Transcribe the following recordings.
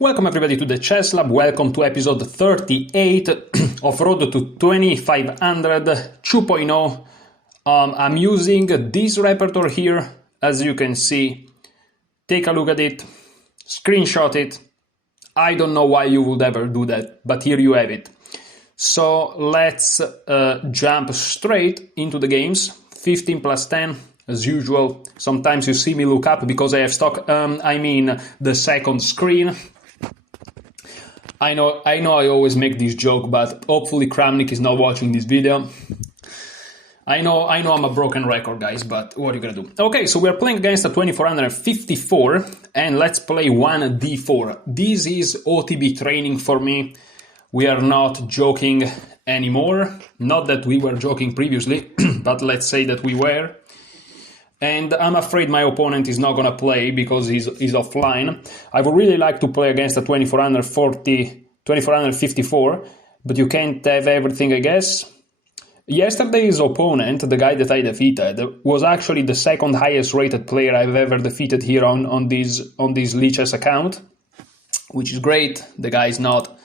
Welcome everybody to the Chess Lab, welcome to episode 38 of Road to 2500 2.0. I'm using this repertoire here, as you can see. Take a look at it, screenshot it. I don't know why you would ever do that, but here you have it. So let's jump straight into the games. 15 plus 10, as usual. Sometimes you see me look up because I have the second screen. I know I always make this joke, but hopefully Kramnik is not watching this video. I know I'm a broken record, guys, but what are you gonna do? Okay, so we're playing against a 2454, and let's play 1d4. This is OTB training for me. We are not joking anymore. Not that we were joking previously, but let's say that we were. And I'm afraid my opponent is not going to play because he's offline. I would really like to play against a 2454, but you can't have everything, I guess. Yesterday's opponent, the guy that I defeated, was actually the second highest rated player I've ever defeated here on this Lichess account, which is great. The guy's not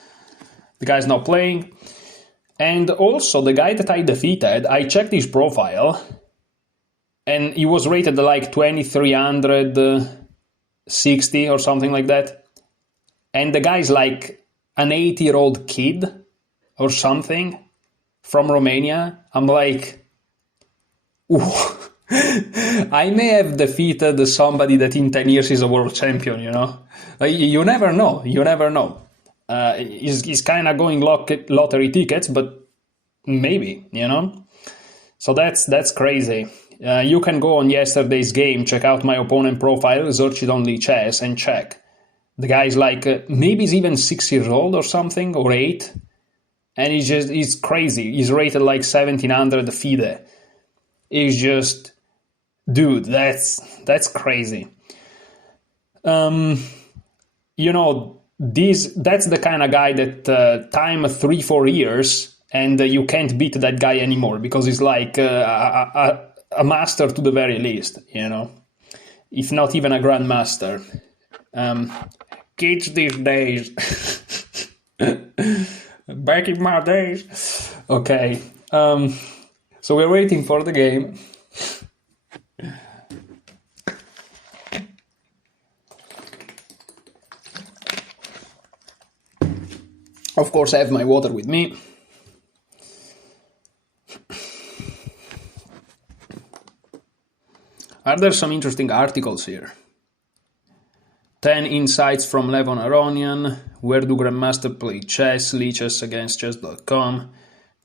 playing. And also the guy that I defeated, I checked his profile, and he was rated like 2360 or something like that. And the guy's like an 8-year-old kid or something from Romania. I'm like, ooh. I may have defeated somebody that in 10 years is a world champion, you know? You never know. He's kind of going lottery tickets, but maybe, you know? So that's crazy. You can go on yesterday's game, check out my opponent profile, search it on Lichess and check. The guy's like, maybe he's even 6 years old or something, or 8. And he's crazy. He's rated like 1700 FIDE. He's just, dude, that's crazy. You know, that's the kind of guy that time 3-4 years and you can't beat that guy anymore because he's like a master to the very least, you know, if not even a grandmaster. Kids these days. Back in my days. Okay. So we're waiting for the game. Of course, I have my water with me. Are there some interesting articles here? 10 insights from Levon Aronian. Where do grandmaster play chess? Lichess against chess.com.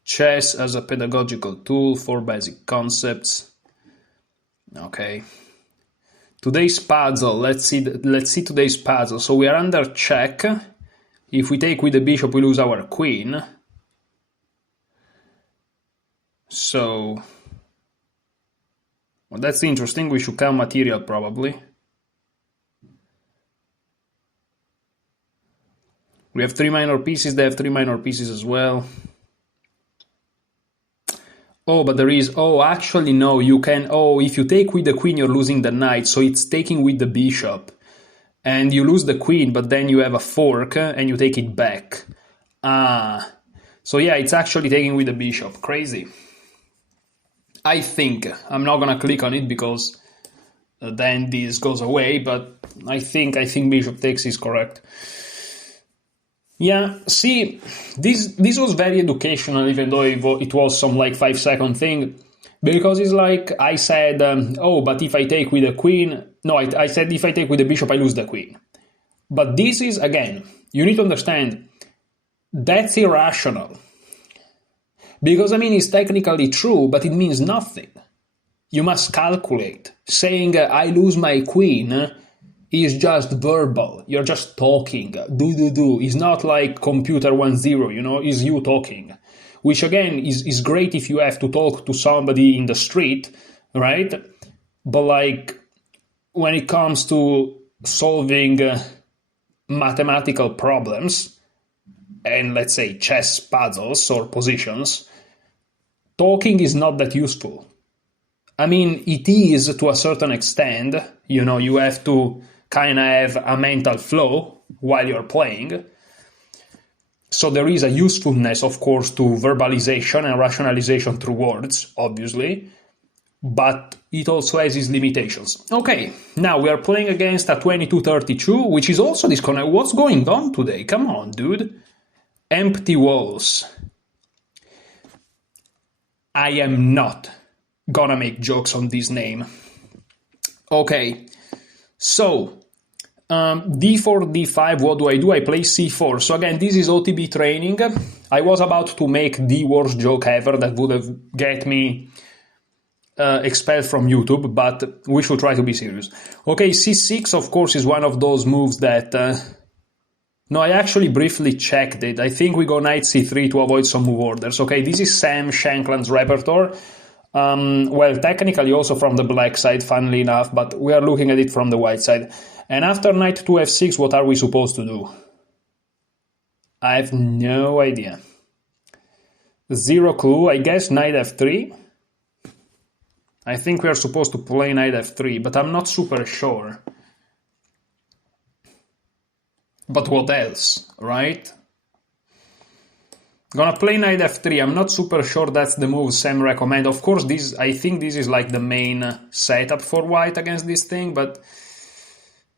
Chess as a pedagogical tool for basic concepts. Okay. Today's puzzle. Let's see today's puzzle. So we are under check. If we take with the bishop, we lose our queen. So, well, that's interesting. We should count material probably. We have 3 minor pieces. They have 3 minor pieces as well. Oh, but there is... Oh, actually, no. You can... Oh, if you take with the queen, you're losing the knight. So it's taking with the bishop. And you lose the queen, but then you have a fork and you take it back. So yeah, it's actually taking with the bishop. Crazy. I think. I'm not going to click on it because then this goes away, but I think bishop takes is correct. Yeah, see, this was very educational, even though it was some like 5-second thing, because it's like I said, oh, but if I take with the queen, no, I said if I take with the bishop, I lose the queen. But this is, again, you need to understand, that's irrational. Because, I mean, it's technically true, but it means nothing. You must calculate. Saying, I lose my queen is just verbal. You're just talking. Do. It's not like computer 1-0, you know, it's you talking. Which, again, is great if you have to talk to somebody in the street, right? But, like, when it comes to solving mathematical problems, and let's say chess puzzles or positions, talking is not that useful. I mean, it is to a certain extent, you know, you have to kind of have a mental flow, while you're playing. So there is a usefulness, of course, to verbalization and rationalization through words, obviously, but it also has its limitations. Okay, now we are playing against a 22-32, which is also disconnected. What's going on today? Come on, dude. Empty walls. I am not gonna make jokes on this name. Okay, so d4, d5, what do? I play c4. So again, this is OTB training. I was about to make the worst joke ever that would have get me expelled from YouTube, but we should try to be serious. Okay, c6, of course, is one of those moves that... no, I actually briefly checked it. I think we go knight c3 to avoid some move orders. Okay, this is Sam Shankland's repertoire. Well, technically also from the black side, funnily enough, but we are looking at it from the white side. And after knight to f6, what are we supposed to do? I have no idea. Zero clue. I guess knight f3. I think we are supposed to play knight f3, but I'm not super sure. But what else, right? Gonna play knight f3. I'm not super sure that's the move Sam recommend. Of course, I think this is like the main setup for white against this thing, but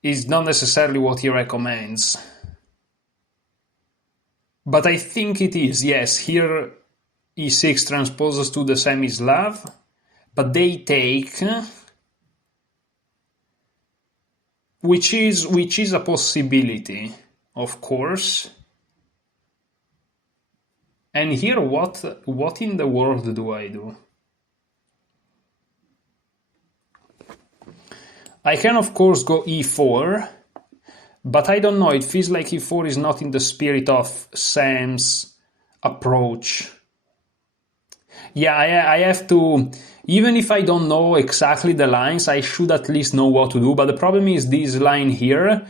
it's not necessarily what he recommends. But I think it is, yes. Here e6 transposes to the semi-Slav, but they take, which is a possibility, of course. And here, what in the world do I do? I can, of course, go e4, but I don't know. It feels like e4 is not in the spirit of Sam's approach. Yeah, I have to... Even if I don't know exactly the lines, I should at least know what to do. But the problem is this line here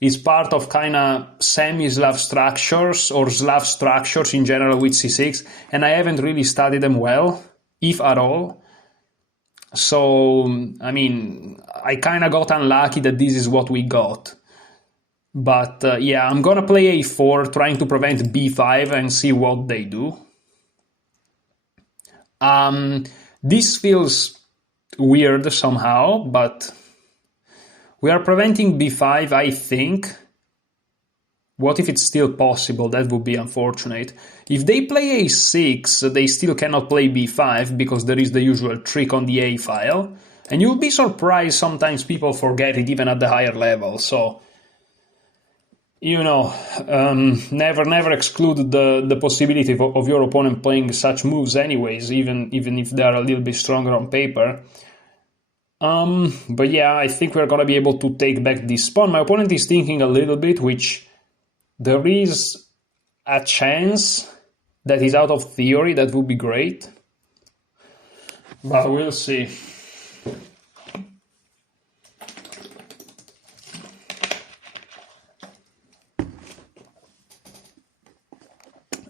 is part of kind of semi-Slav structures or Slav structures in general with c6, and I haven't really studied them well, if at all. So, I mean, I kind of got unlucky that this is what we got. But yeah, I'm gonna play a4, trying to prevent b5 and see what they do. This feels weird somehow, but we are preventing b5, I think. What if it's still possible? That would be unfortunate. If they play a6, they still cannot play b5 because there is the usual trick on the a file. And you'll be surprised sometimes people forget it even at the higher level. So, you know, never exclude the possibility of your opponent playing such moves anyways, even if they are a little bit stronger on paper. But yeah, I think we're going to be able to take back this pawn. My opponent is thinking a little bit, which there is a chance that is out of theory. That would be great. But we'll see.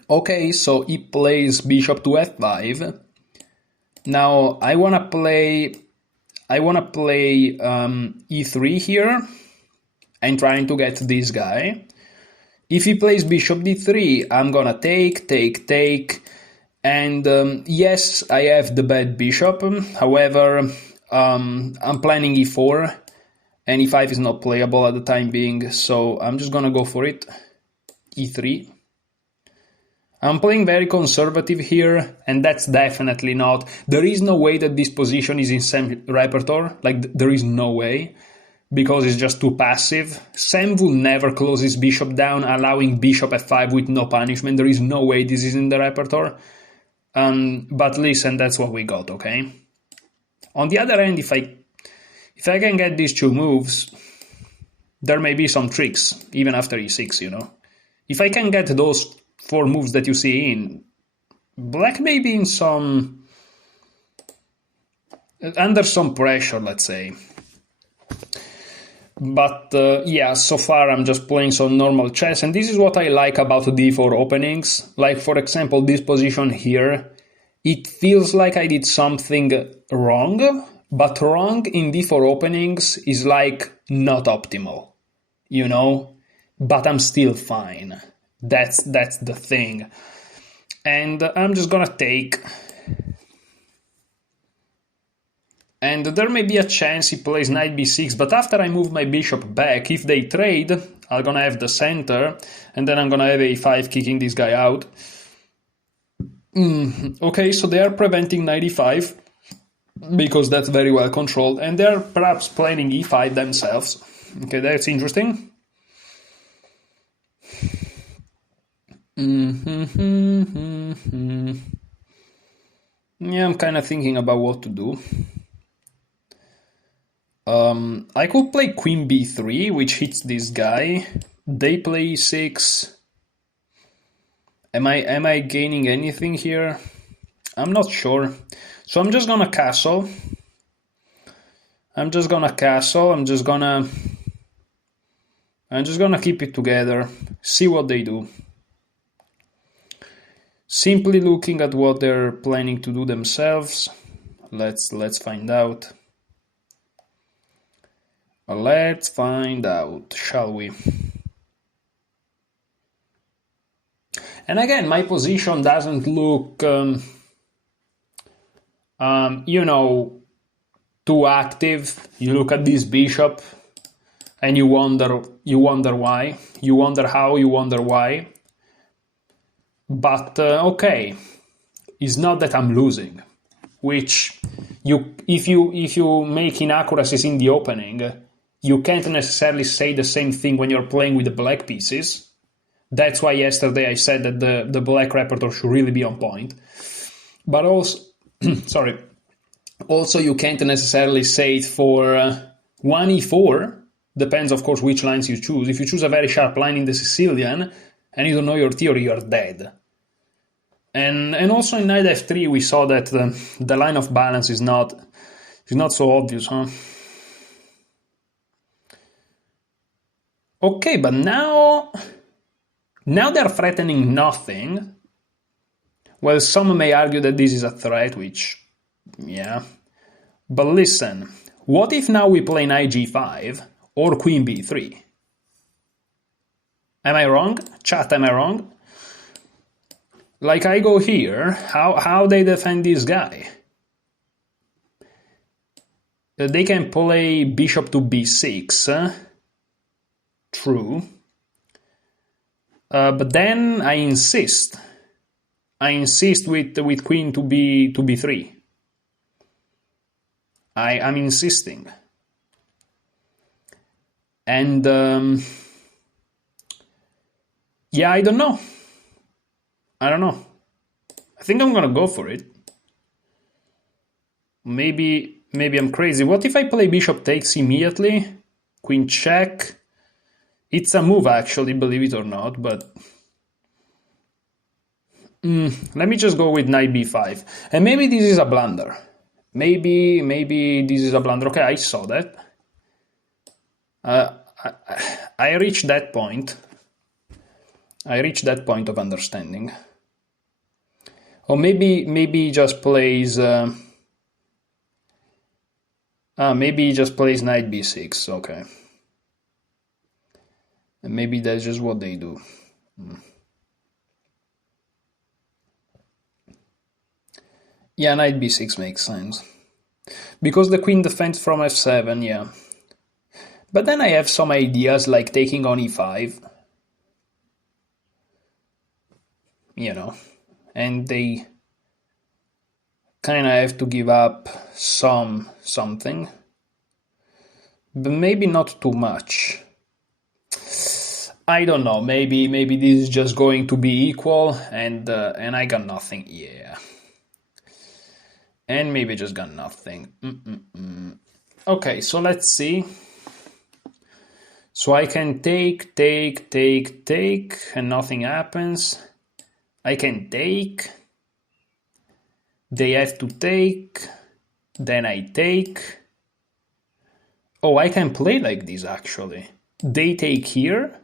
Okay, so he plays bishop to f5. Now I wanna play e3 here and trying to get this guy. If he plays bishop d3, I'm gonna take, and yes, I have the bad bishop. However, I'm planning e4, and e5 is not playable at the time being, so I'm just gonna go for it. e3. I'm playing very conservative here, and that's definitely not... There is no way that this position is in Sam's repertoire. Like, there is no way, because it's just too passive. Sam will never close his bishop down, allowing bishop f5 with no punishment. There is no way this is in the repertoire. But listen, that's what we got, okay? On the other hand, if I can get these two moves, there may be some tricks, even after e6, you know? If I can get those 4 moves that you see in, black may be in some... under some pressure, let's say. But yeah, so far I'm just playing some normal chess, and this is what I like about d4 openings. Like, for example, this position here, it feels like I did something wrong, but wrong in d4 openings is like not optimal, you know? but I'm still fine. That's the thing. And I'm just gonna take. And there may be a chance he plays knight b6, but after I move my bishop back, if they trade, I'm gonna have the center, and then I'm gonna have a5 kicking this guy out. Okay, so they are preventing knight e5, because that's very well controlled, and they're perhaps planning e5 themselves. Okay, that's interesting. Yeah, I'm kind of thinking about what to do. I could play queen b3, which hits this guy. They play e6. Am I gaining anything here? I'm not sure. So I'm just gonna castle. I'm just gonna keep it together. See what they do. Simply looking at what they're planning to do themselves. Let's find out. Let's find out, shall we? And again, my position doesn't look, too active. You look at this bishop, and you wonder why. You wonder how. You wonder why. But okay, it's not that I'm losing. Which if you make inaccuracies in the opening, you can't necessarily say the same thing when you're playing with the black pieces. That's why yesterday I said that the black repertoire should really be on point. But also, also you can't necessarily say it for 1e4. Depends, of course, which lines you choose. If you choose a very sharp line in the Sicilian and you don't know your theory, you're dead. And also in knight f3 we saw that the line of balance is not so obvious, huh? Okay, but now they're threatening nothing. Well, some may argue that this is a threat, which, yeah. But listen, what if now we play knight g5 or queen b3? Am I wrong? Chat, am I wrong? Like I go here, how they defend this guy? They can play bishop to b6. True. But then I insist. With queen to b3. I'm insisting. And yeah, I don't know. I think I'm gonna go for it. Maybe I'm crazy. What if I play bishop takes immediately? Queen check. It's a move, actually, believe it or not, but let me just go with knight b5. And maybe this is a blunder. Maybe this is a blunder. Okay, I saw that. I reached that point. I reached that point of understanding. Or maybe he just plays. Maybe he just plays knight b6. Okay. And maybe that's just what they do. Yeah, knight b6 makes sense. Because the queen defends from f7, yeah. But then I have some ideas like taking on e5. And they kind of have to give up something. But maybe not too much. I don't know, maybe this is just going to be equal, and I got nothing, yeah. And maybe just got nothing. Okay, so let's see. So I can take, and nothing happens. I can take. They have to take. Then I take. Oh, I can play like this, actually. They take here.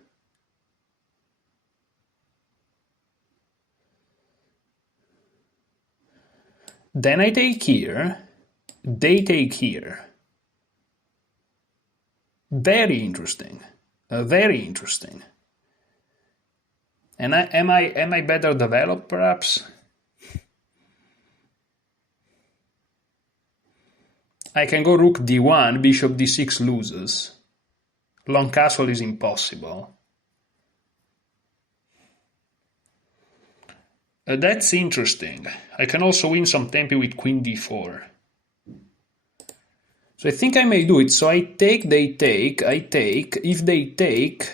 Then I take here. They take here. Very interesting. Very interesting. And am I better developed, perhaps? I can go rook d1, bishop d6 loses. Long castle is impossible. That's interesting. I can also win some tempi with queen d4. So I think I may do it. So I take, they take, I take. If they take,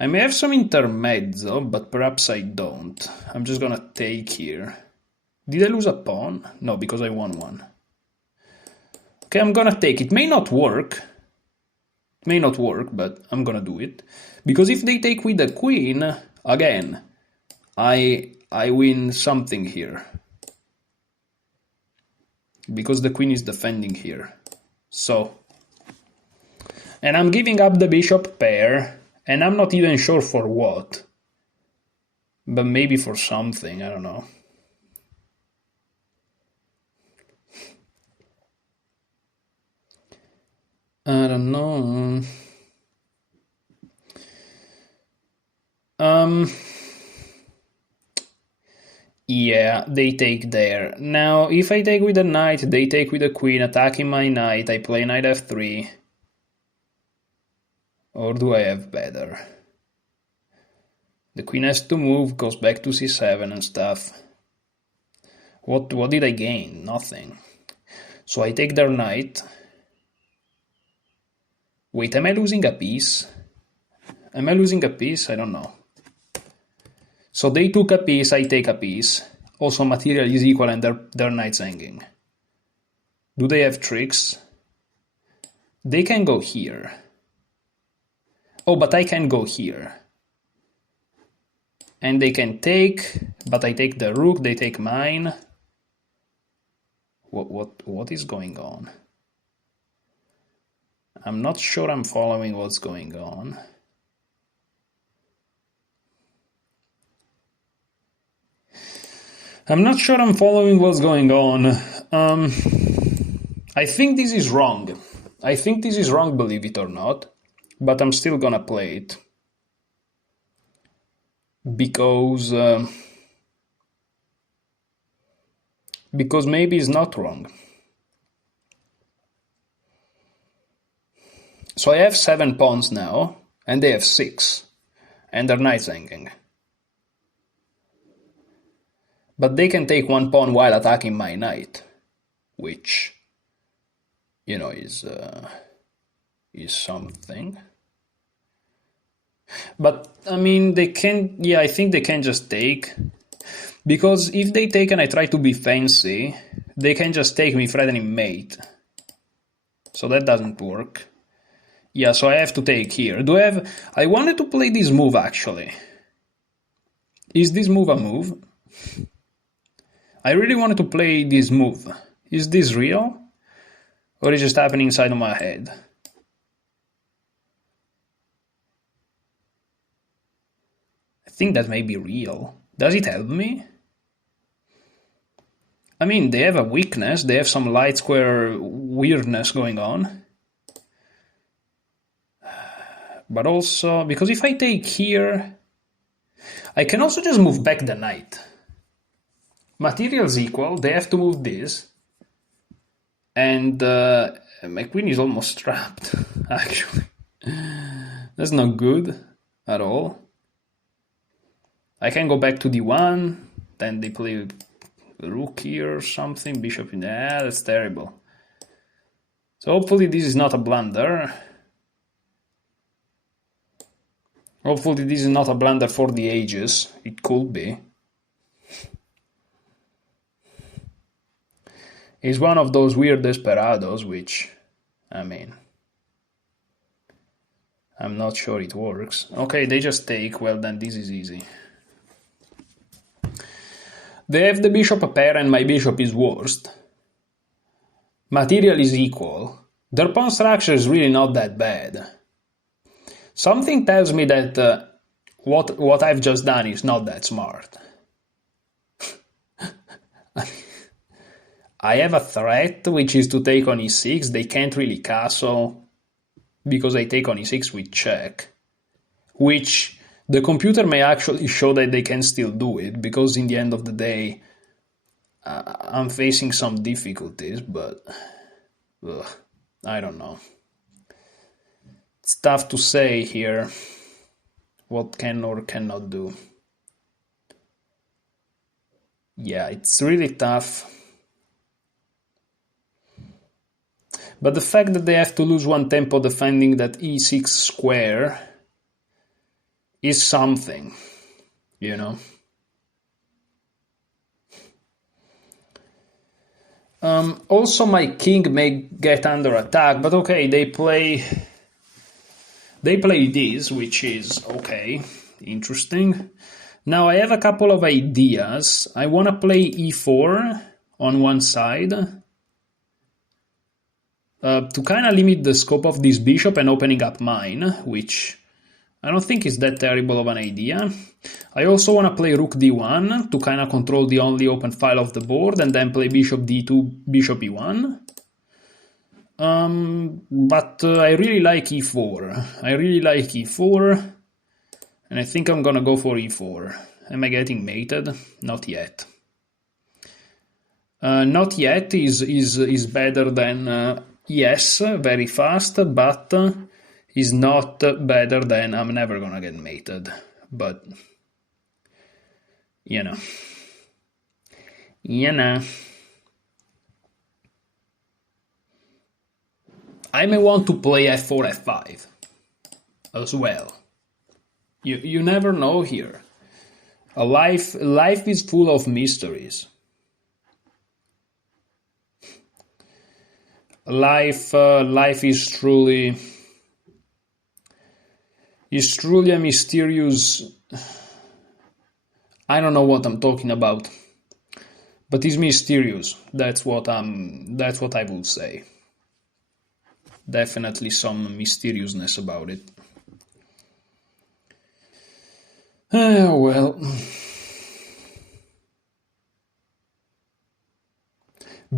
I may have some intermezzo, but perhaps I don't. I'm just gonna take here. Did I lose a pawn? No, because I won one. Okay, I'm gonna take. It may not work. It may not work, but I'm gonna do it. Because if they take with the queen, again, I win something here. Because the queen is defending here. So, and I'm giving up the bishop pair, and I'm not even sure for what. But maybe for something, I don't know. I don't know. Yeah, they take there. Now, if I take with the knight, they take with the queen, attacking my knight. I play knight f3. Or do I have better? The queen has to move, goes back to c7 and stuff. What did I gain? Nothing. So I take their knight. Wait, am I losing a piece? Am I losing a piece? I don't know. So they took a piece, I take a piece. Also material is equal and their knight's hanging. Do they have tricks? They can go here. Oh, but I can go here. And they can take, but I take the rook, they take mine. What is going on? I'm not sure I'm following what's going on. I'm not sure I'm following what's going on. I think this is wrong. I think this is wrong, believe it or not. But I'm still gonna play it. Because maybe it's not wrong. So I have 7 pawns now, and they have 6. And their knight's hanging. But they can take 1 pawn while attacking my knight, which, you know, is something. But, I mean, they can, yeah, I think they can just take. Because if they take and I try to be fancy, they can just take me threatening mate. So that doesn't work. Yeah, so I have to take here. I wanted to play this move, actually. Is this move a move? I really wanted to play this move. Is this real? Or is it just happening inside of my head? I think that may be real. Does it help me? I mean, they have a weakness. They have some light square weirdness going on. But also, because if I take here, I can also just move back the knight. Materials equal, they have to move this. And my queen is almost trapped, actually. That's not good at all. I can go back to d1, then they play rook here or something, bishop in there, that's terrible. So hopefully this is not a blunder. Hopefully this is not a blunder for the ages. It could be. It's one of those weird desperados, which, I mean, I'm not sure it works. Okay, they just take. Well, then this is easy. They have the bishop a pair and my bishop is worst. Material is equal. Their pawn structure is really not that bad. Something tells me that what I've just done is not that smart. I have a threat, which is to take on e6. They can't really castle, because I take on e6 with check. Which The computer may actually show that they can still do it, because in the end of the day, I'm facing some difficulties, but I don't know. It's tough to say here what can or cannot do. Yeah, it's really tough. But the fact that they have to lose one tempo defending that e6 square is something, you know. Also, my king may get under attack, but okay, they play this, which is okay, interesting. Now I have a couple of ideas. I want to play e4 on one side to kind of limit the scope of this bishop and opening up mine, which I don't think is that terrible of an idea. I also want to play rook d1 to kind of control the only open file of the board, and then play bishop d2, bishop e1. But I really like e4. I really like e4, and I think I'm gonna go for e4. Am I getting mated? Not yet. Not yet is better than yes, very fast, but is not better than I'm never gonna get mated. But you know. I may want to play f4, f5 as well. You never know here. Life is full of mysteries. Life is truly a mysterious. I don't know what I'm talking about, but it's mysterious. That's what I would say. Definitely some mysteriousness about it. Well.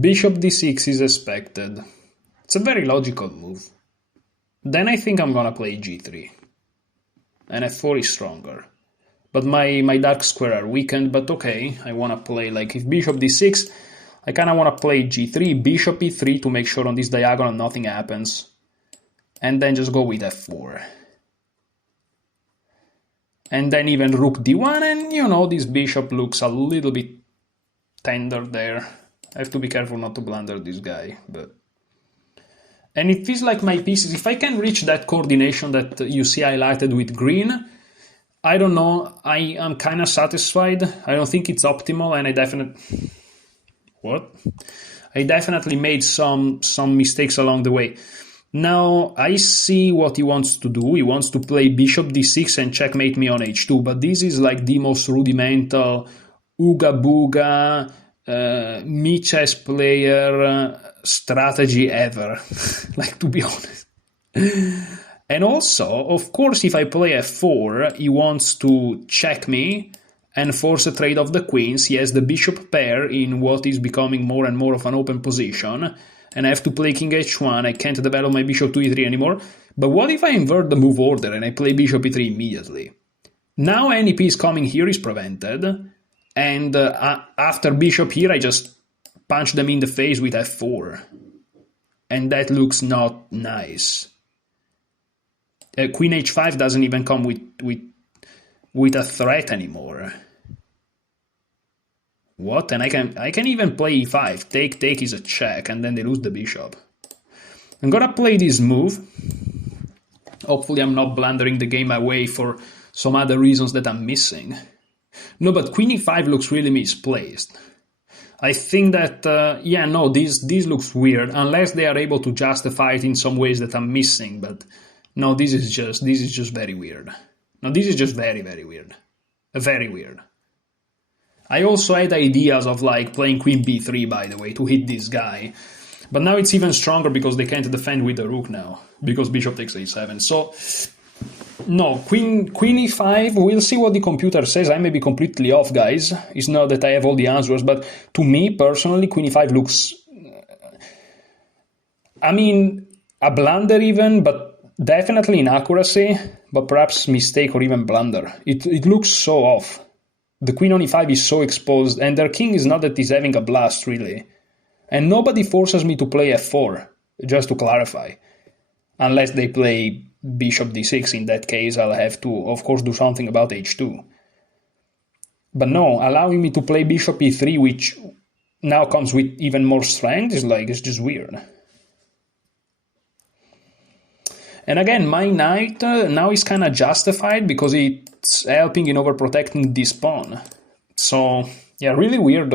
Bishop d6 is expected. It's a very logical move. Then I think I'm gonna play g3. And f4 is stronger. But my dark square are weakened, but okay, I wanna play, like, if bishop d6, I kinda wanna play g3, bishop e3 to make sure on this diagonal nothing happens. And then just go with f4. And then even rook d1, and you know, this bishop looks a little bit tender there. I have to be careful not to blunder this guy, but... And it feels like my pieces, if I can reach that coordination that you see highlighted with green, I don't know, I am kind of satisfied. I don't think it's optimal, and I definitely made some mistakes along the way. Now, I see what he wants to do. He wants to play bishop d6 and checkmate me on h2, but this is like the most rudimental, ooga booga, me chess player strategy ever, like, to be honest. And also, of course, if I play f4, he wants to check me and force a trade of the queens. He has the bishop pair in what is becoming more and more of an open position, and I have to play king h1. I can't develop my bishop to e3 anymore. But what if I invert the move order and I play bishop e3 immediately? Now any piece coming here is prevented, and after bishop here I just punch them in the face with f4. And that looks not nice. Queen h5 doesn't even come with a threat anymore. What? And I can even play e5. Take is a check, and then they lose the bishop. I'm gonna play this move. Hopefully I'm not blundering the game away for some other reasons that I'm missing. No, but queen e5 looks really misplaced. I think that, this looks weird, unless they are able to justify it in some ways that I'm missing, but no, this is just very weird. No, this is just very, very weird. Very weird. I also had ideas of, like, playing queen b3, by the way, to hit this guy. But now it's even stronger because they can't defend with the rook now, because bishop takes a7. So, no, queen e5, we'll see what the computer says. I may be completely off, guys. It's not that I have all the answers, but to me, personally, queen e5 looks... I mean, a blunder even, but definitely inaccuracy. but perhaps mistake or even blunder. It looks so off. The queen on e5 is so exposed, and their king is not that he's having a blast, really. And nobody forces me to play f4, just to clarify. Unless they play bishop d6, in that case I'll have to, of course, do something about h2. But no, allowing me to play bishop e3, which now comes with even more strength, is like, it's just weird. And again, my knight now is kind of justified because it's helping in overprotecting this pawn. So, yeah, really weird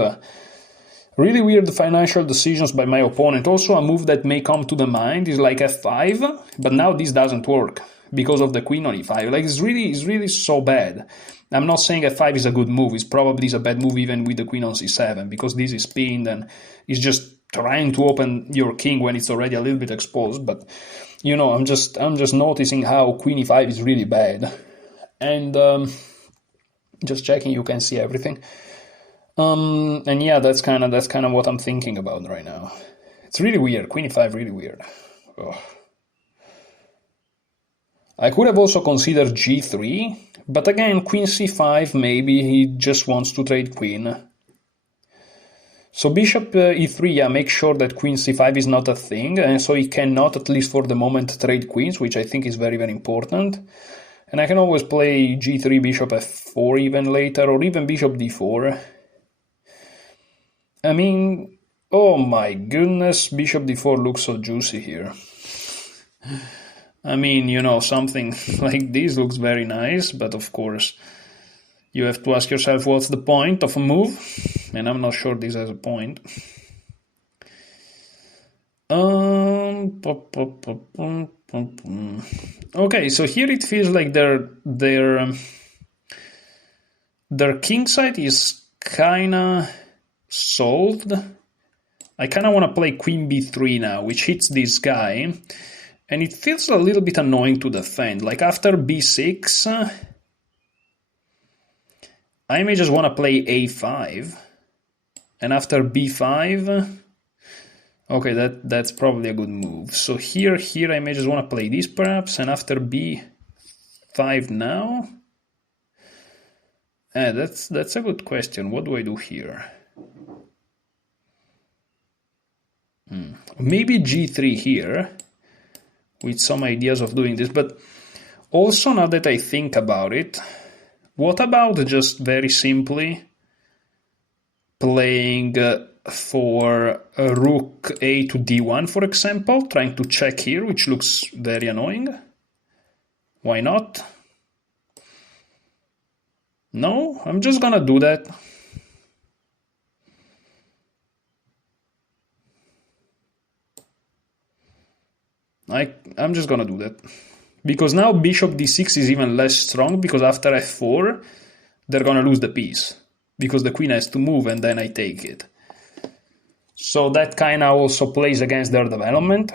financial decisions by my opponent. Also, a move that may come to the mind is like f5, but now this doesn't work because of the queen on e5. Like, it's really so bad. I'm not saying f5 is a good move. It's probably a bad move even with the queen on c7, because this is pinned and it's just trying to open your king when it's already a little bit exposed. But you know, I'm just noticing how queen e5 is really bad. And just checking, you can see everything. And yeah, that's kind of what I'm thinking about right now. It's really weird. Queen e5, really weird. Ugh. I could have also considered g3, but again, queen c5, maybe he just wants to trade queen. So bishop e3, yeah, make sure that queen c5 is not a thing, and so he cannot, at least for the moment, trade queens, which I think is very, very important. And I can always play g3, bishop f4 even later, or even bishop d4. I mean, oh my goodness, bishop d4 looks so juicy here. I mean, you know, something like this looks very nice, but of course, you have to ask yourself what's the point of a move, and I'm not sure this has a point. Okay, so here it feels like their king side is kinda solved. I kinda want to play queen b3 now, which hits this guy, and it feels a little bit annoying to defend. Like after b6, I may just want to play a5, and after b5, okay, that's probably a good move. So here I may just want to play this perhaps, and after b5 now, that's a good question. What do I do here? Maybe g3 here, with some ideas of doing this, but also now that I think about it, what about just very simply playing for rook a to d1, for example, trying to check here, which looks very annoying. Why not? No, I'm just gonna do that. I'm just gonna do that. Because now bishop d6 is even less strong, because after f4, they're gonna lose the piece. Because the queen has to move and then I take it. So that kinda also plays against their development.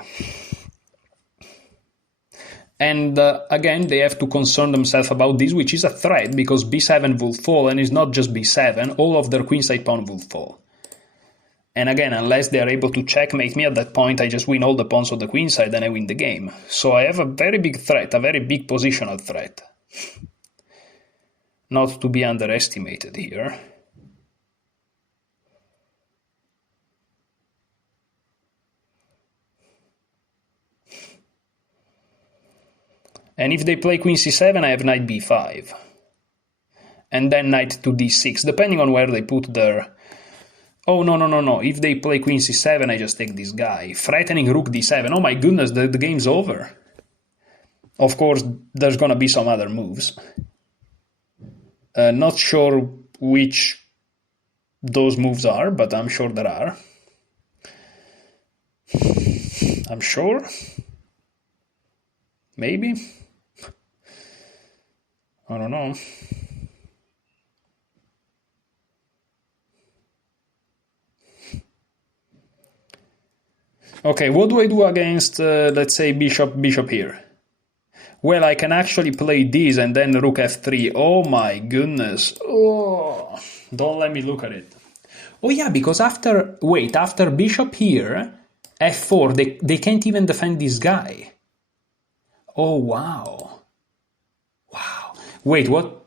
And again, they have to concern themselves about this, which is a threat, because b7 will fall, and it's not just b7, all of their queenside pawn will fall. And again, unless they are able to checkmate me at that point, I just win all the pawns on the queen side and I win the game. So I have a very big threat, a very big positional threat. Not to be underestimated here. And if they play queen c7, I have knight b5. And then knight to d6, depending on where they put their... Oh, no. If they play queen c7, I just take this guy. Threatening rook d7. Oh my goodness, the game's over. Of course, there's gonna be some other moves. Not sure which those moves are, but I'm sure there are. I'm sure. Maybe. I don't know. Okay, what do I do against, let's say, bishop here? Well, I can actually play this and then rook f3. Oh my goodness. Oh, don't let me look at it. Oh yeah, because after bishop here, f4, they can't even defend this guy. Oh wow. Wait, what?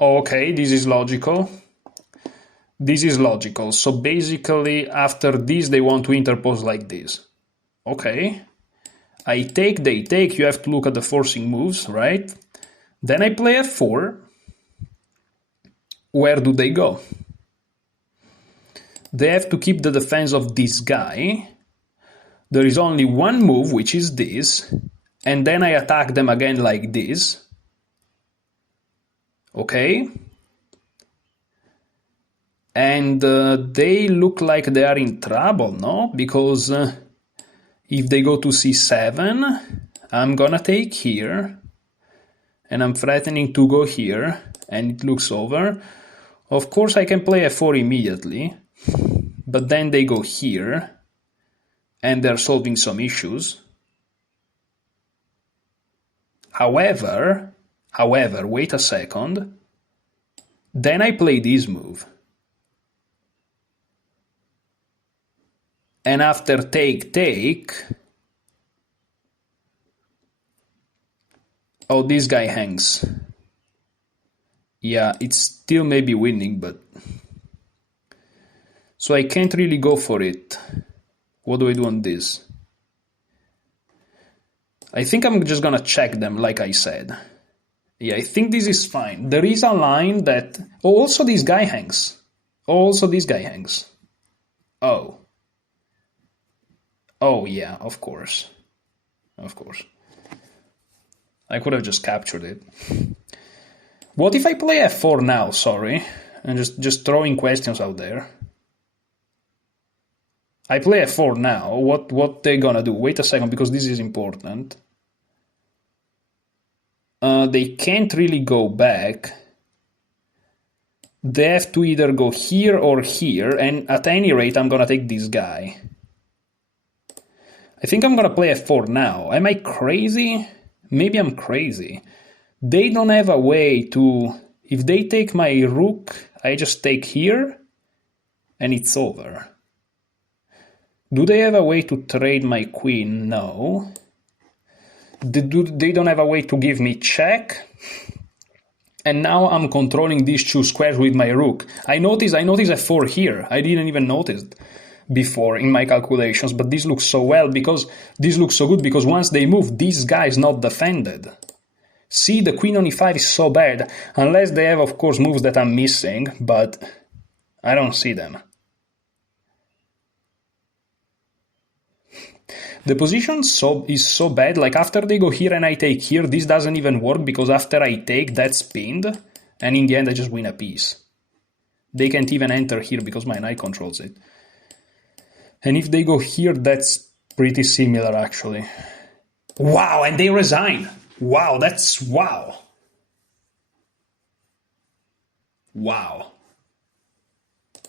Okay, this is logical. This is logical. So basically, after this, they want to interpose like this. Okay. I take, they take. You have to look at the forcing moves, right? Then I play f4. Where do they go? They have to keep the defense of this guy. There is only one move, which is this. And then I attack them again like this. Okay. And they look like they are in trouble, no? Because if they go to c7, I'm gonna take here. And I'm threatening to go here. And it looks over. Of course, I can play f4 immediately. But then they go here. And they're solving some issues. However, wait a second. Then I play this move. And after take, take... Oh, this guy hangs. Yeah, it's still maybe winning, but... So I can't really go for it. What do I do on this? I think I'm just gonna check them, like I said. Yeah, I think this is fine. There is a line that... Oh, also this guy hangs. Also this guy hangs. Oh. Oh, yeah, of course. Of course. I could have just captured it. What if I play f4 now, sorry? And just throwing questions out there. I play f4 now. What they gonna do? Wait a second, because this is important. They can't really go back. They have to either go here or here, and at any rate, I'm gonna take this guy. I think I'm gonna play f4 now. Am I crazy? Maybe I'm crazy. They don't have a way to... If they take my rook, I just take here, and it's over. Do they have a way to trade my queen? No. They don't have a way to give me check. And now I'm controlling these two squares with my rook. I notice f4 here. I didn't even notice before in my calculations, but this looks so well because this looks so good because once they move, this guy is not defended. See, the queen on e5 is so bad, unless they have, of course, moves that I'm missing, but I don't see them. The position is so bad, like after they go here and I take here, this doesn't even work because after I take, that's pinned, and in the end I just win a piece. They can't even enter here because my knight controls it. And if they go here, that's pretty similar actually. Wow, and they resign! Wow, that's... wow! Wow.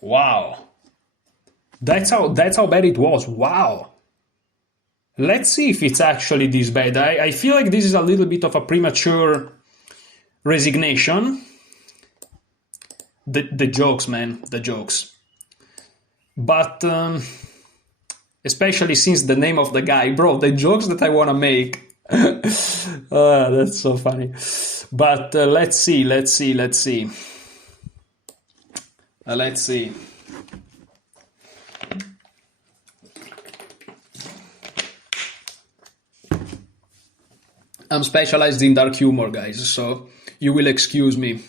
Wow. That's how bad it was, wow! Let's see if it's actually this bad. I feel like this is a little bit of a premature resignation. The jokes, man, the jokes. But, especially since the name of the guy, bro, the jokes that I want to make. That's so funny. But let's see. I'm specialized in dark humor, guys, so you will excuse me.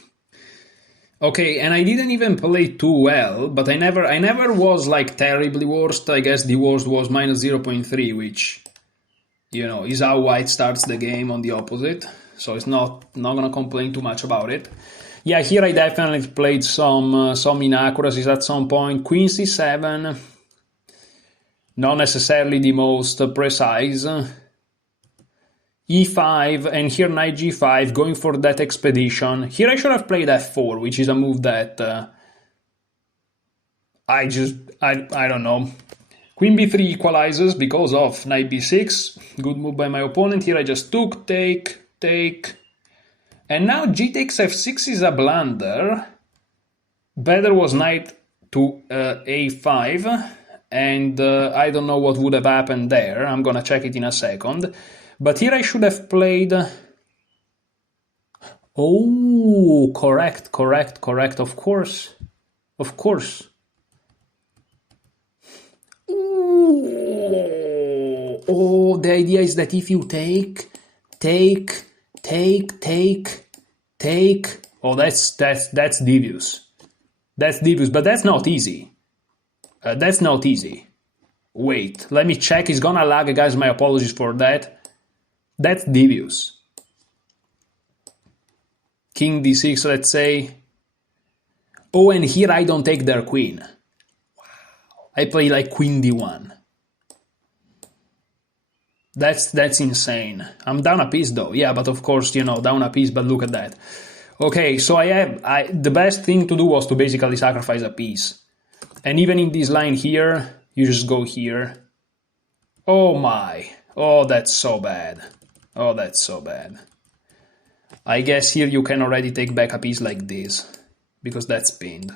Okay, and I didn't even play too well, but I never was like terribly worst. I guess the worst was minus 0.3, which, you know, is how white starts the game on the opposite. So it's not gonna complain too much about it. Yeah, here I definitely played some inaccuracies at some point. Queen c7, not necessarily the most precise. e5, and here knight g5, going for that expedition. Here I should have played f4, which is a move that I don't know. Queen b3 equalizes because of knight b6. Good move by my opponent. Here I just took, take. And now g takes f6 is a blunder. Better was knight to a5. And I don't know what would have happened there. I'm gonna check it in a second. But here I should have played Oh, correct, of course. Of course. Ooh. Oh, the idea is that if you take. Oh, that's devious. That's devious, but that's not easy. That's not easy. Wait, let me check. It's gonna lag, guys. My apologies for that. That's devious. King d6, let's say. Oh, and here I don't take their queen. Wow. I play like queen d1. That's insane. I'm down a piece though. Yeah, but of course, down a piece, but look at that. Okay, so the best thing to do was to basically sacrifice a piece. And even in this line here, you just go here. Oh my. Oh, that's so bad. Oh, that's so bad. I guess here you can already take back a piece like this, because that's pinned.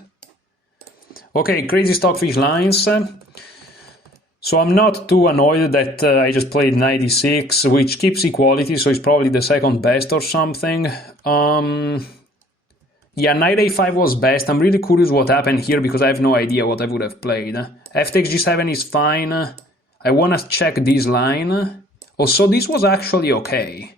Okay, crazy stockfish lines. So I'm not too annoyed that I just played 96, which keeps equality, so it's probably the second best or something. Yeah, knight a5 was best. I'm really curious what happened here because I have no idea what I would have played. F takes g7 is fine. I want to check this line. Oh, so this was actually okay.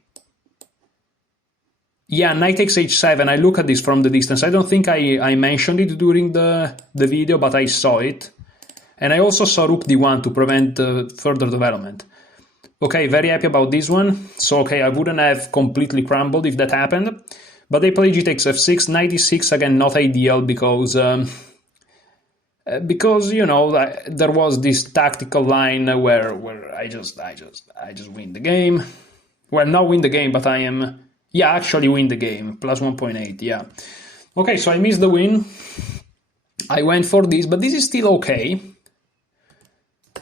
Yeah, knight takes h7. I look at this from the distance. I don't think I mentioned it during the video, but I saw it. And I also saw rook d1 to prevent further development. Okay, very happy about this one. So, okay, I wouldn't have completely crumbled if that happened. But they play g takes f6, knight e6, again, not ideal because there was this tactical line where I just win the game. Well, not win the game, but actually win the game, plus 1.8, yeah. Okay, so I missed the win. I went for this, but this is still okay.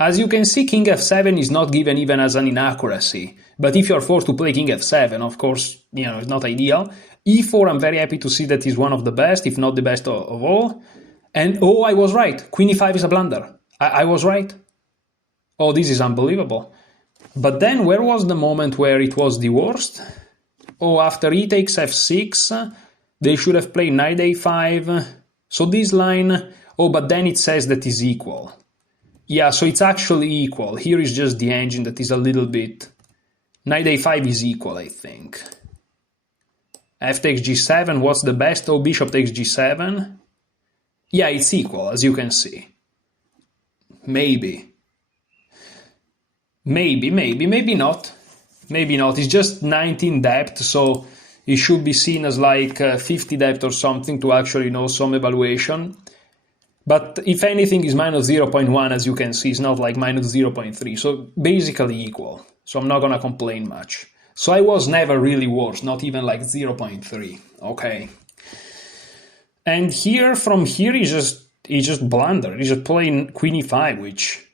As you can see, king f7 is not given even as an inaccuracy. But if you're forced to play king f7, of course, it's not ideal. e4, I'm very happy to see that is one of the best, if not the best of all. And, oh, I was right. Queen e5 is a blunder. I was right. Oh, this is unbelievable. But then, where was the moment where it was the worst? Oh, after e takes f6, they should have played knight a5. So this line, oh, but then it says that is equal. Yeah, so it's actually equal. Here is just the engine that is a little bit... Knight a5 is equal, I think. F takes g7, what's the best? Oh, bishop takes g7. Yeah, it's equal, as you can see. Maybe not. Maybe not. It's just 19 depth, so it should be seen as like 50 depth or something to actually know some evaluation. But if anything is minus 0.1, as you can see, it's not like minus 0.3. So basically equal. So I'm not going to complain much. So I was never really worse, not even like 0.3. Okay. And here, from here, he just blundered. He's just playing queen e5, which...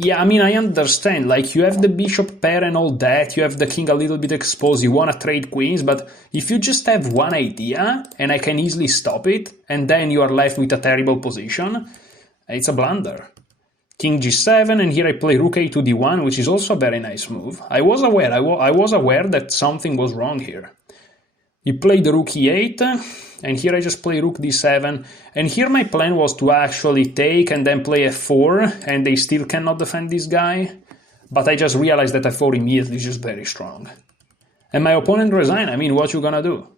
Yeah, I mean, I understand. Like, you have the bishop pair and all that. You have the king a little bit exposed. You want to trade queens. But if you just have one idea, and I can easily stop it, and then you are left with a terrible position, it's a blunder. King g7, and here I play rook a to d1, which is also a very nice move. I was aware. I was aware that something was wrong here. He played the rook e8, and here I just play rook d7, and here my plan was to actually take and then play f4, and they still cannot defend this guy, but I just realized that f4 immediately is just very strong. And my opponent resigned. I mean, what you gonna do?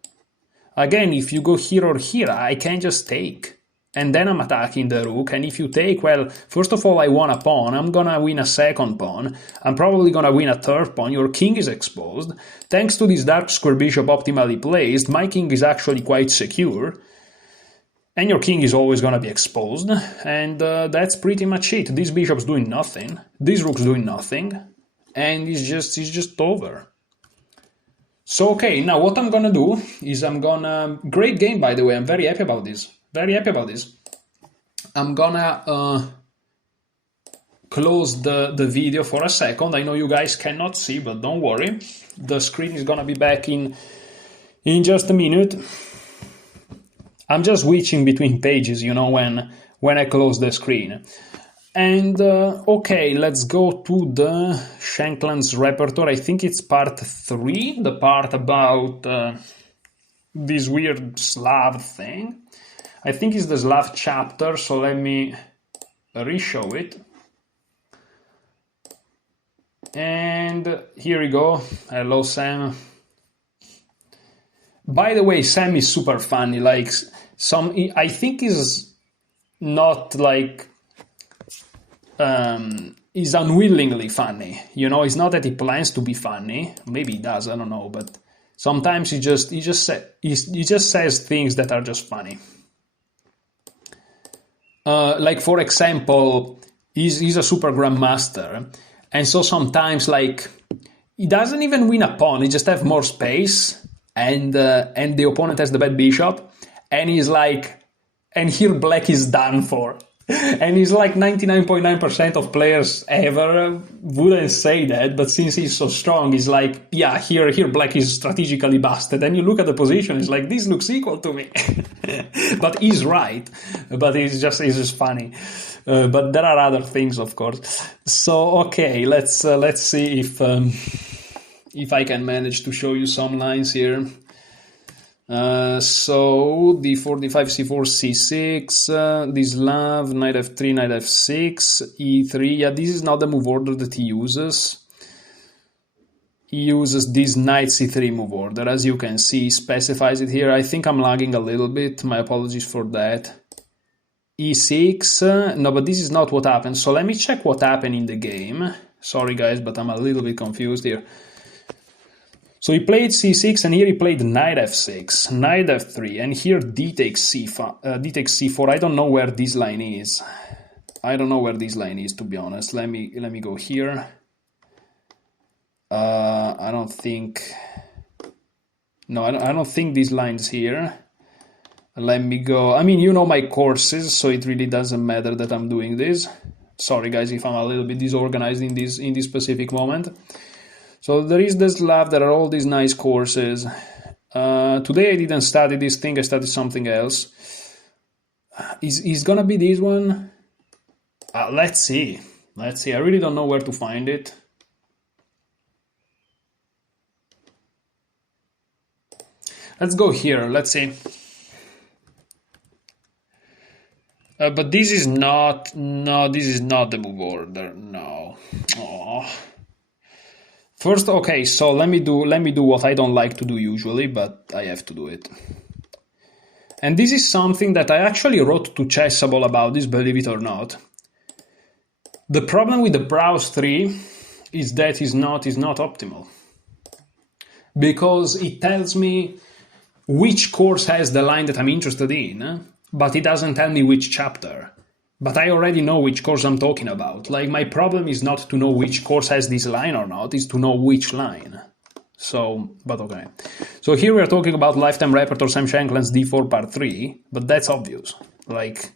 Again, if you go here or here, I can just take. And then I'm attacking the rook, and if you take, well, first of all, I won a pawn, I'm gonna win a second pawn, I'm probably gonna win a third pawn, your king is exposed. Thanks to this dark square bishop optimally placed, my king is actually quite secure, and your king is always gonna be exposed, and that's pretty much it. This bishop's doing nothing, this rook's doing nothing, and it's just over. So, okay, now what I'm gonna do is great game, by the way, I'm very happy about this. Very happy about this. I'm gonna close the video for a second. I know you guys cannot see, but don't worry. The screen is gonna be back in just a minute. I'm just switching between pages, when I close the screen. And, okay, let's go to the Shankland's repertoire. I think it's part 3, the part about... this weird Slav thing. I think it's the Slav chapter, so let me re-show it. And here we go. Hello, Sam. By the way, Sam is super funny. Like, I think is not like is unwillingly funny. You know, it's not that he plans to be funny. Maybe he does. I don't know. But sometimes he just says things that are just funny. Like, for example, he's a super grandmaster, and so sometimes, like, he doesn't even win a pawn. He just have more space, and the opponent has the bad bishop, and he's like, and here black is done for. And he's like 99.9% of players ever wouldn't say that, but since he's so strong, he's like, yeah, here black is strategically busted. And you look at the position, it's like, this looks equal to me. But he's right. But it's just funny. But there are other things, of course. So okay, let's see if I can manage to show you some lines here. So d4, d5, c4, c6, this Slav, knight f3, knight f6, e3. Yeah, this is not the move order that he uses. He uses this knight c3 move order. As you can see, he specifies it here. I think I'm lagging a little bit. My apologies for that. e6. No, but this is not what happened. So let me check what happened in the game. Sorry, guys, but I'm a little bit confused here. So he played c6, and here he played knight f6, knight f3, and here d takes c4. I don't know where this line is. I don't know where this line is, to be honest. Let me go here. I don't think. No, I don't think this line's here. Let me go. I mean, you know my courses, so it really doesn't matter that I'm doing this. Sorry, guys, if I'm a little bit disorganized in this specific moment. So there is the Slav, there are all these nice courses. Today I didn't study this thing, I studied something else. Is gonna be this one? Let's see. I really don't know where to find it. Let's go here, let's see. But this is not the move order, no. Aww. First, okay, so let me do what I don't like to do usually, but I have to do it. And this is something that I actually wrote to Chessable about this, believe it or not. The problem with the Browse 3 is that it's not optimal. Because it tells me which course has the line that I'm interested in, but it doesn't tell me which chapter. But I already know which course I'm talking about. Like, my problem is not to know which course has this line or not, it's to know which line. So, but okay. So here we are talking about Lifetime Repertoire Sam Shankland's D4 Part 3, but that's obvious. Like,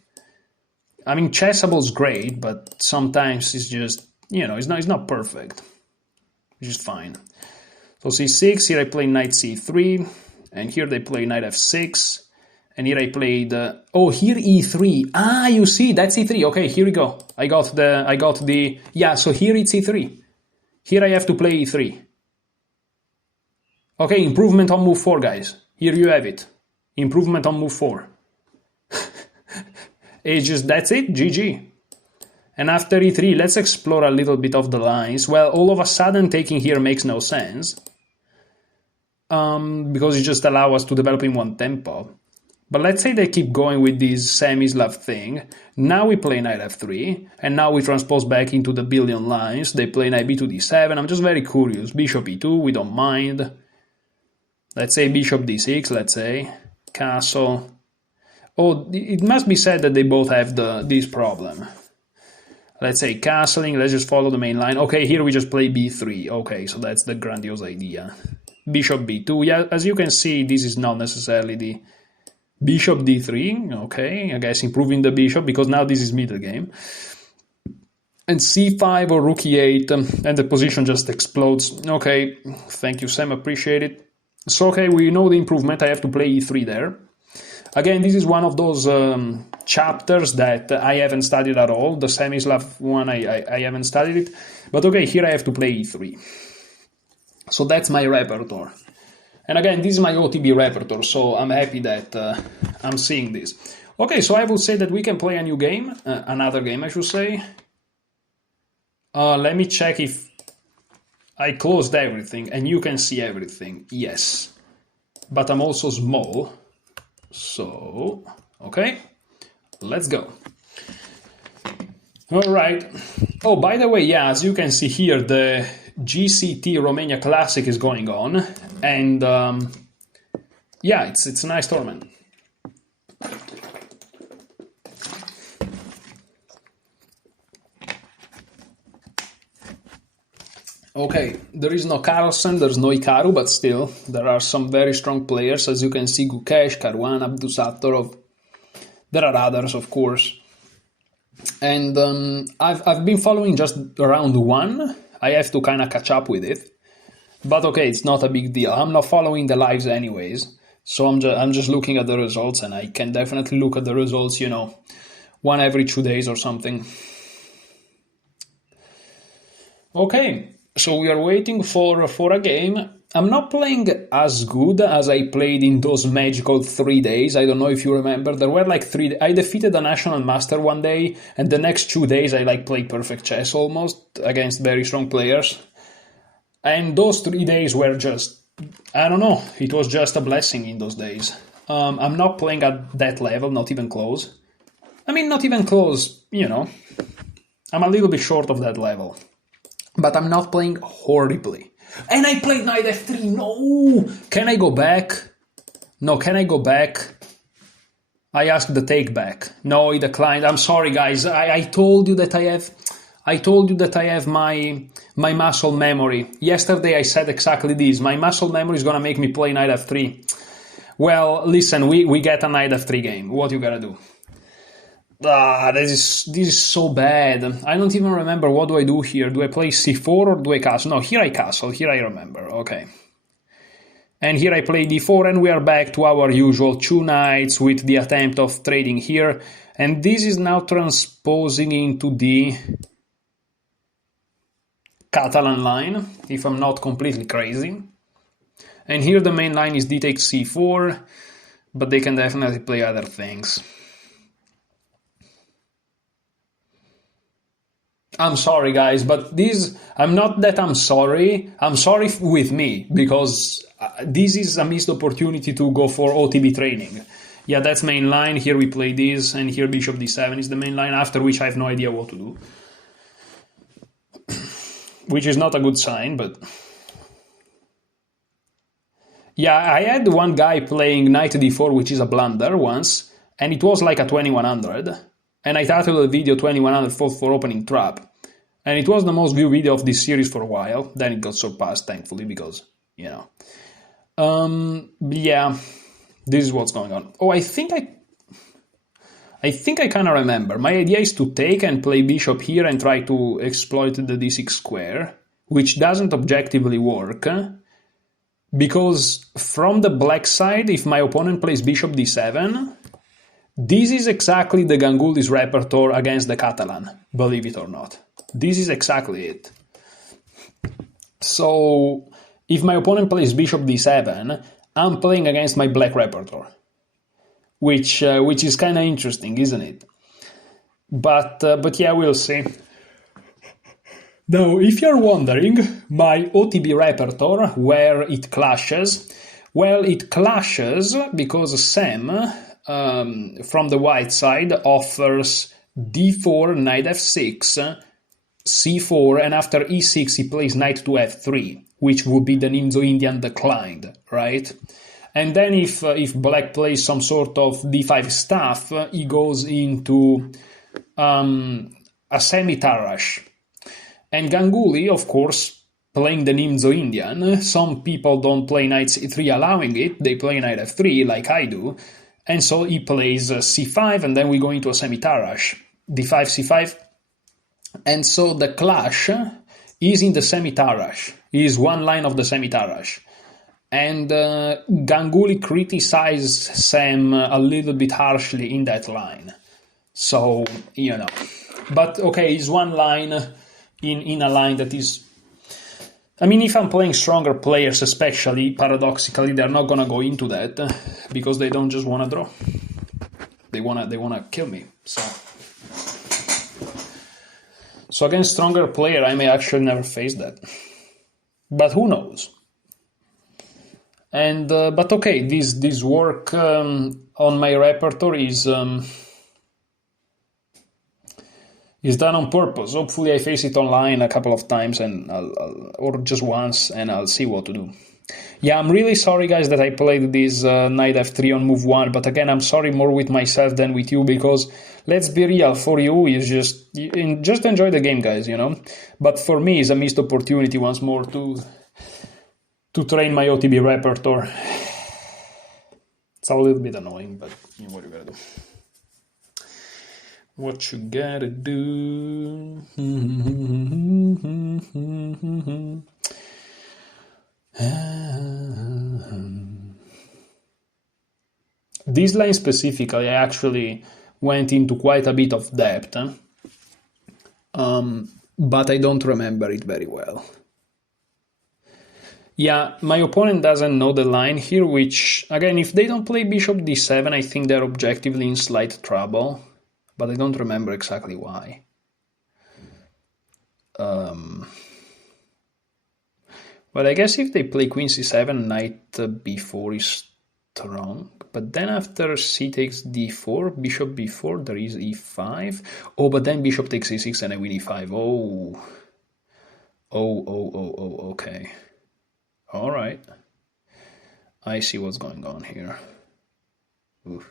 I mean, Chessable's great, but sometimes it's just, you know, it's not perfect. It's just fine. So c6, here I play knight c3, and here they play knight f6. And here I played, here e3. Ah, you see, that's e3. Okay, here we go. I got the, yeah, so here it's e3. Here I have to play e3. Okay, improvement on move 4, guys. Here you have it. Improvement on move 4. That's it, GG. And after e3, let's explore a little bit of the lines. Well, all of a sudden taking here makes no sense. Because it just allows us to develop in one tempo. But let's say they keep going with this semi-Slav thing. Now we play knight f3, and now we transpose back into the billion lines. They play knight b2 d7. I'm just very curious. Bishop e2, we don't mind. Let's say bishop d6, let's say. Castle. Oh, it must be said that they both have this problem. Let's say castling, let's just follow the main line. Okay, here we just play b3. Okay, so that's the grandiose idea. Bishop b2. Yeah, as you can see, this is not necessarily the... Bishop d3, okay, I guess improving the bishop, because now this is middle game. And c5 or rook e8, and the position just explodes. Okay, thank you, Sam, appreciate it. So, okay, we know the improvement, I have to play e3 there. Again, this is one of those chapters that I haven't studied at all. The semi-Slav one, I haven't studied it. But okay, here I have to play e3. So that's my repertoire. And again, this is my OTB repertoire, so I'm happy that I'm seeing this. Okay, so I would say that we can play a new game, another game I should say. Let me check if I closed everything and you can see everything. Yes, but I'm also small, so okay, let's go. All right. Oh, by the way, yeah, as you can see here, the GCT Romania Classic is going on, and yeah, it's a nice tournament. Okay, there is no Carlsen, there's no Ikaru, but still, there are some very strong players. As you can see, Gukesh, Karwan, Abdusattorov. There are others, of course. And I've been following just round one. I have to kind of catch up with it. But okay, it's not a big deal. I'm not following the lives anyways. So I'm just looking at the results, and I can definitely look at the results, you know, one every 2 days or something. Okay. So we are waiting for a game. I'm not playing as good as I played in those magical 3 days. I don't know if you remember. There were like 3 I defeated a national master one day, and the next 2 days I like played perfect chess almost against very strong players. And those 3 days were just, I don't know, it was just a blessing in those days. I'm not playing at that level, not even close. I mean, not even close, you know. I'm a little bit short of that level. But I'm not playing horribly. And I played knight f3. No! Can I go back? No, can I go back? I asked the take back. No, he declined. I'm sorry, guys. I told you that I have my muscle memory. Yesterday I said exactly this. My muscle memory is gonna make me play knight f3. Well, listen, we get a knight f3 game. What you gotta do? This is so bad. I don't even remember what do I do here. Do I play c4 or do I castle? No, here I castle. Here I remember. Okay. And here I play d4, and we are back to our usual 2 knights with the attempt of trading here. And this is now transposing into the Catalan line, if I'm not completely crazy. And here the main line is d takes c4, but they can definitely play other things. I'm sorry, guys, but I'm not that I'm sorry. I'm sorry with me, because this is a missed opportunity to go for OTB training. Yeah, that's main line. Here we play this, and here bishop d7 is the main line, after which I have no idea what to do. Which is not a good sign, but... Yeah, I had one guy playing knight d4, which is a blunder, once, and it was like a 2100. And I titled the video 2100 fought for opening trap. And it was the most viewed video of this series for a while. Then it got surpassed, thankfully, because, you know. Yeah, this is what's going on. Oh, I think I kind of remember. My idea is to take and play bishop here and try to exploit the d6 square, which doesn't objectively work. Because from the black side, if my opponent plays bishop d7... This is exactly the Ganguly's repertoire against the Catalan, believe it or not. This is exactly it. So, if my opponent plays bishop d7, I'm playing against my black repertoire. Which is kind of interesting, isn't it? But yeah, we'll see. Now, if you're wondering, my OTB repertoire, where it clashes, well, it clashes because Sam... from the white side offers d4, knight f6, c4, and after e6 he plays knight to f3, which would be the Nimzo-Indian declined, right? And then if black plays some sort of d5 stuff, he goes into a semi-Tarrasch. And Ganguly, of course, playing the Nimzo-Indian, some people don't play knight c3 allowing it, they play knight f3 like I do. And so he plays c5, and then we go into a semi-Tarrasch, d5, c5. And so the clash is in the semi-Tarrasch, is one line of the semi-Tarrasch. And Ganguly criticized Sam a little bit harshly in that line. So, you know. But, okay, it's one line in a line that is I mean, if I'm playing stronger players, especially, paradoxically, they're not gonna go into that because they don't just wanna draw. They wanna kill me. So against stronger player, I may actually never face that. But who knows? And but okay, this work on my repertoire is done on purpose. Hopefully I face it online a couple of times and or just once, and I'll see what to do. Yeah, I'm really sorry, guys, that I played this knight f3 on move 1, but again, I'm sorry more with myself than with you, because let's be real, for you, is just enjoy the game, guys, you know? But for me, it's a missed opportunity once more to train my OTB repertoire. It's a little bit annoying, but you know what you gotta do. What you gotta do. This line specifically, I actually went into quite a bit of depth, but I don't remember it very well. Yeah, my opponent doesn't know the line here, which, again, if they don't play bishop d7, I think they're objectively in slight trouble, but I don't remember exactly why. Well, I guess if they play queen c7, knight b4 is strong, but then after c takes d4, bishop b4, there is e5. Oh, but then bishop takes e6 and I win e5. Oh, okay. All right. I see what's going on here. Oof.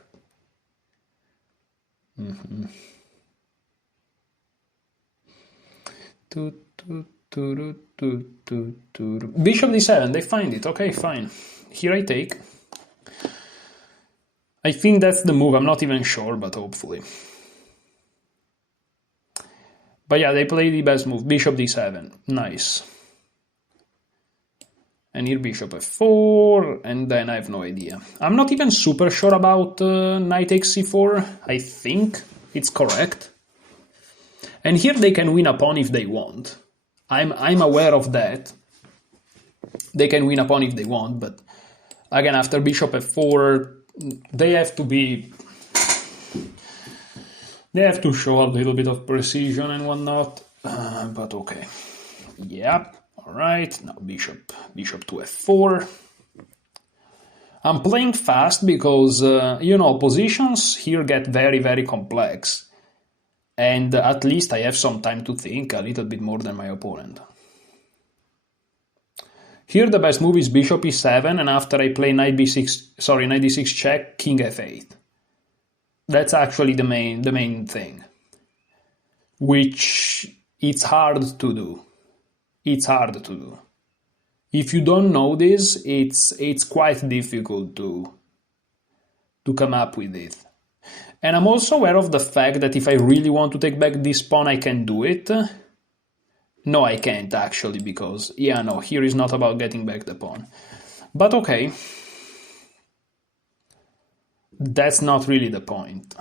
Bishop d7, they find it. Okay, fine. Here I take. I think that's the move. I'm not even sure, but hopefully. But yeah, they play the best move. Bishop d7. Nice. And here bishop f4, and then I have no idea. I'm not even super sure about knight takes c4. I think it's correct. And here they can win a pawn if they want. I'm aware of that. They can win a pawn if they want, but again, after bishop f4, they have to show a little bit of precision and whatnot. But okay. Yep. All right. Now bishop to f4. I'm playing fast because, positions here get very, very complex. And at least I have some time to think, a little bit more than my opponent. Here the best move is bishop e7, and after I play knight d6 check, king f8. That's actually the main thing. Which it's hard to do. It's hard to do. If you don't know this, it's quite difficult to come up with it. And I'm also aware of the fact that if I really want to take back this pawn, I can do it. No, I can't actually, because, here is not about getting back the pawn. But okay. That's not really the point.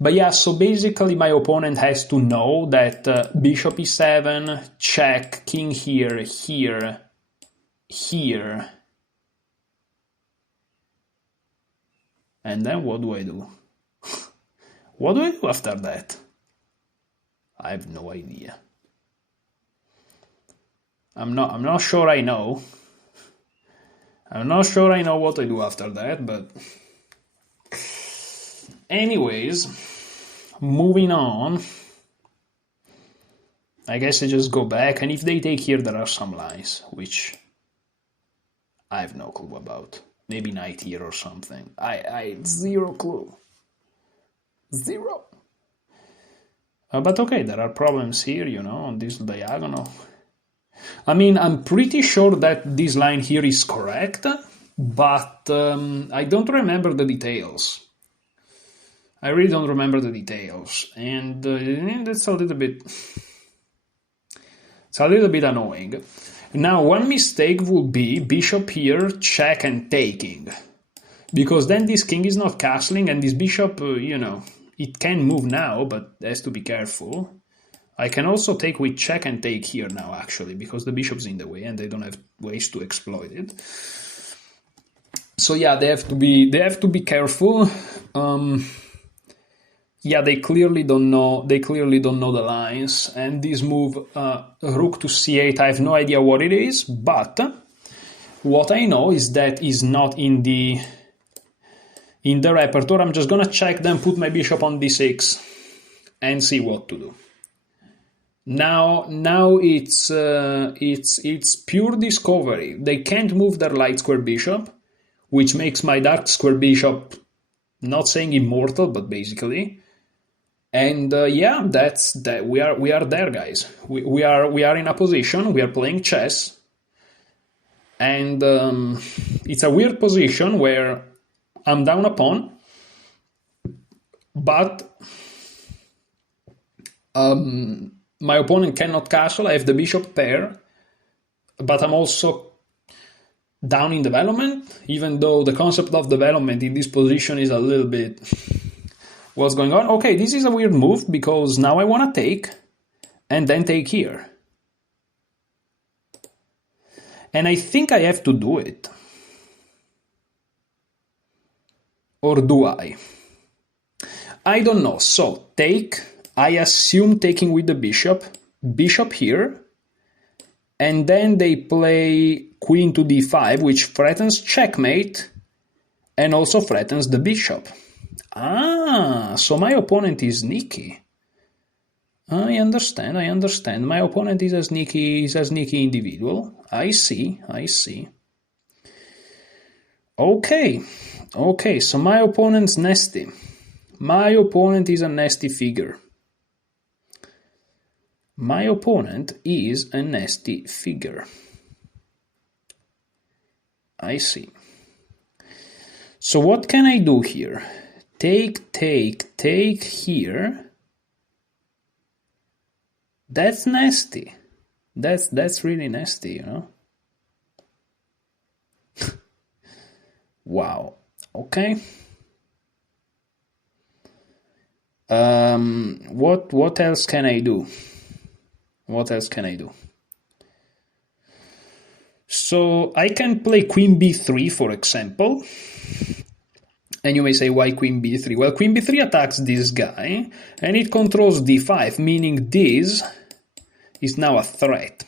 But yeah, so basically my opponent has to know that bishop e7, check, king here, here. And then what do I do? What do I do after that? I have no idea. I'm not sure I know. I'm not sure I know what I do after that, but anyways, moving on. I guess I just go back, and if they take here, there are some lines, which I have no clue about. Maybe knight here or something. I zero clue. Zero. But okay, there are problems here, on this diagonal. I mean, I'm pretty sure that this line here is correct, but I don't remember the details. I really don't remember the details, and that's a little bit... It's a little bit annoying. Now, one mistake would be bishop here, check and taking. Because then this king is not castling, and this bishop, it can move now, but has to be careful. I can also take with check and take here now, actually, because the bishop's in the way and they don't have ways to exploit it. So yeah, they have to be careful. Yeah, they clearly don't know the lines. And this move, rook to c8, I have no idea what it is, but what I know is that is not in the repertoire. I'm just gonna check, then put my bishop on d6 and see what to do. Now it's pure discovery. They can't move their light square bishop, which makes my dark square bishop, not saying immortal, but basically. And yeah, that's that. We are there, guys. We are in a position. We are playing chess, and it's a weird position where I'm down a pawn, but my opponent cannot castle. I have the bishop pair, but I'm also down in development, even though the concept of development in this position is a little bit what's going on. Okay, this is a weird move because now I want to take and then take here. And I think I have to do it. Or do I? I don't know. So take, I assume taking with the bishop here, and then they play queen to d5, which threatens checkmate and also threatens the bishop. Ah, so my opponent is sneaky. I understand. My opponent is a sneaky individual. I see. Okay, so my opponent's nasty. My opponent is a nasty figure. My opponent is a nasty figure. I see. So what can I do here? Take here. That's nasty. That's really nasty, you know? Wow. Okay. What else can I do? So I can play queen b3, for example. And you may say, why queen b3? Well, queen b3 attacks this guy, and it controls d5, meaning this is now a threat.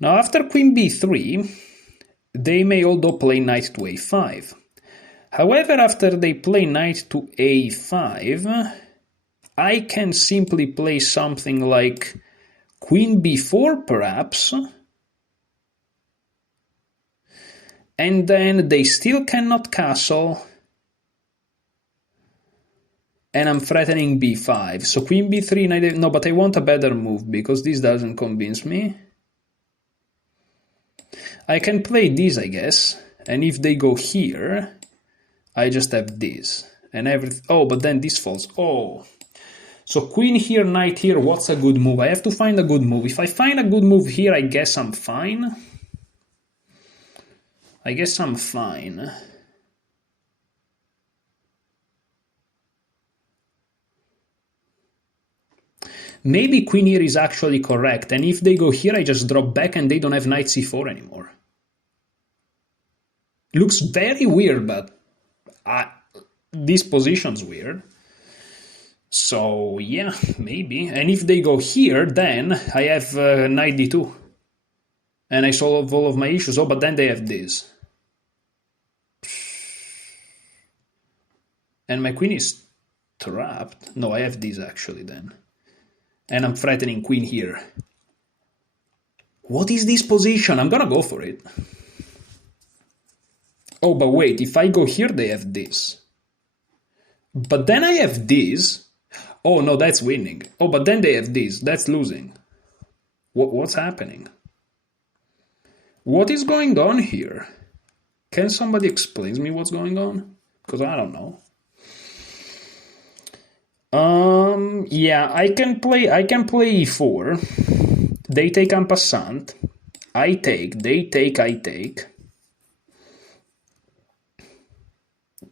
Now, after queen b3, they may although play knight to a5. However, after they play knight to a5, I can simply play something like queen b4, perhaps, and then they still cannot castle, and I'm threatening b5. So queen b3, knight, no, but I want a better move because this doesn't convince me. I can play this, I guess, and if they go here, I just have this. And oh, but then this falls. Oh. So queen here, knight here, what's a good move? I have to find a good move. If I find a good move here, I guess I'm fine. Maybe queen here is actually correct, and if they go here, I just drop back and they don't have knight c4 anymore. Looks very weird, but this position's weird. So yeah, maybe. And if they go here, then I have knight d2. And I solve all of my issues. Oh, but then they have this. And my queen is trapped. No, I have this actually then. And I'm threatening queen here. What is this position? I'm gonna go for it. Oh, but wait, if I go here, they have this. But then I have this. Oh, no, that's winning. Oh, but then they have this. That's losing. What's happening? What is going on here? Can somebody explain me what's going on? Because I don't know. Yeah, I can play e4. They take en passant. I take, they take, I take.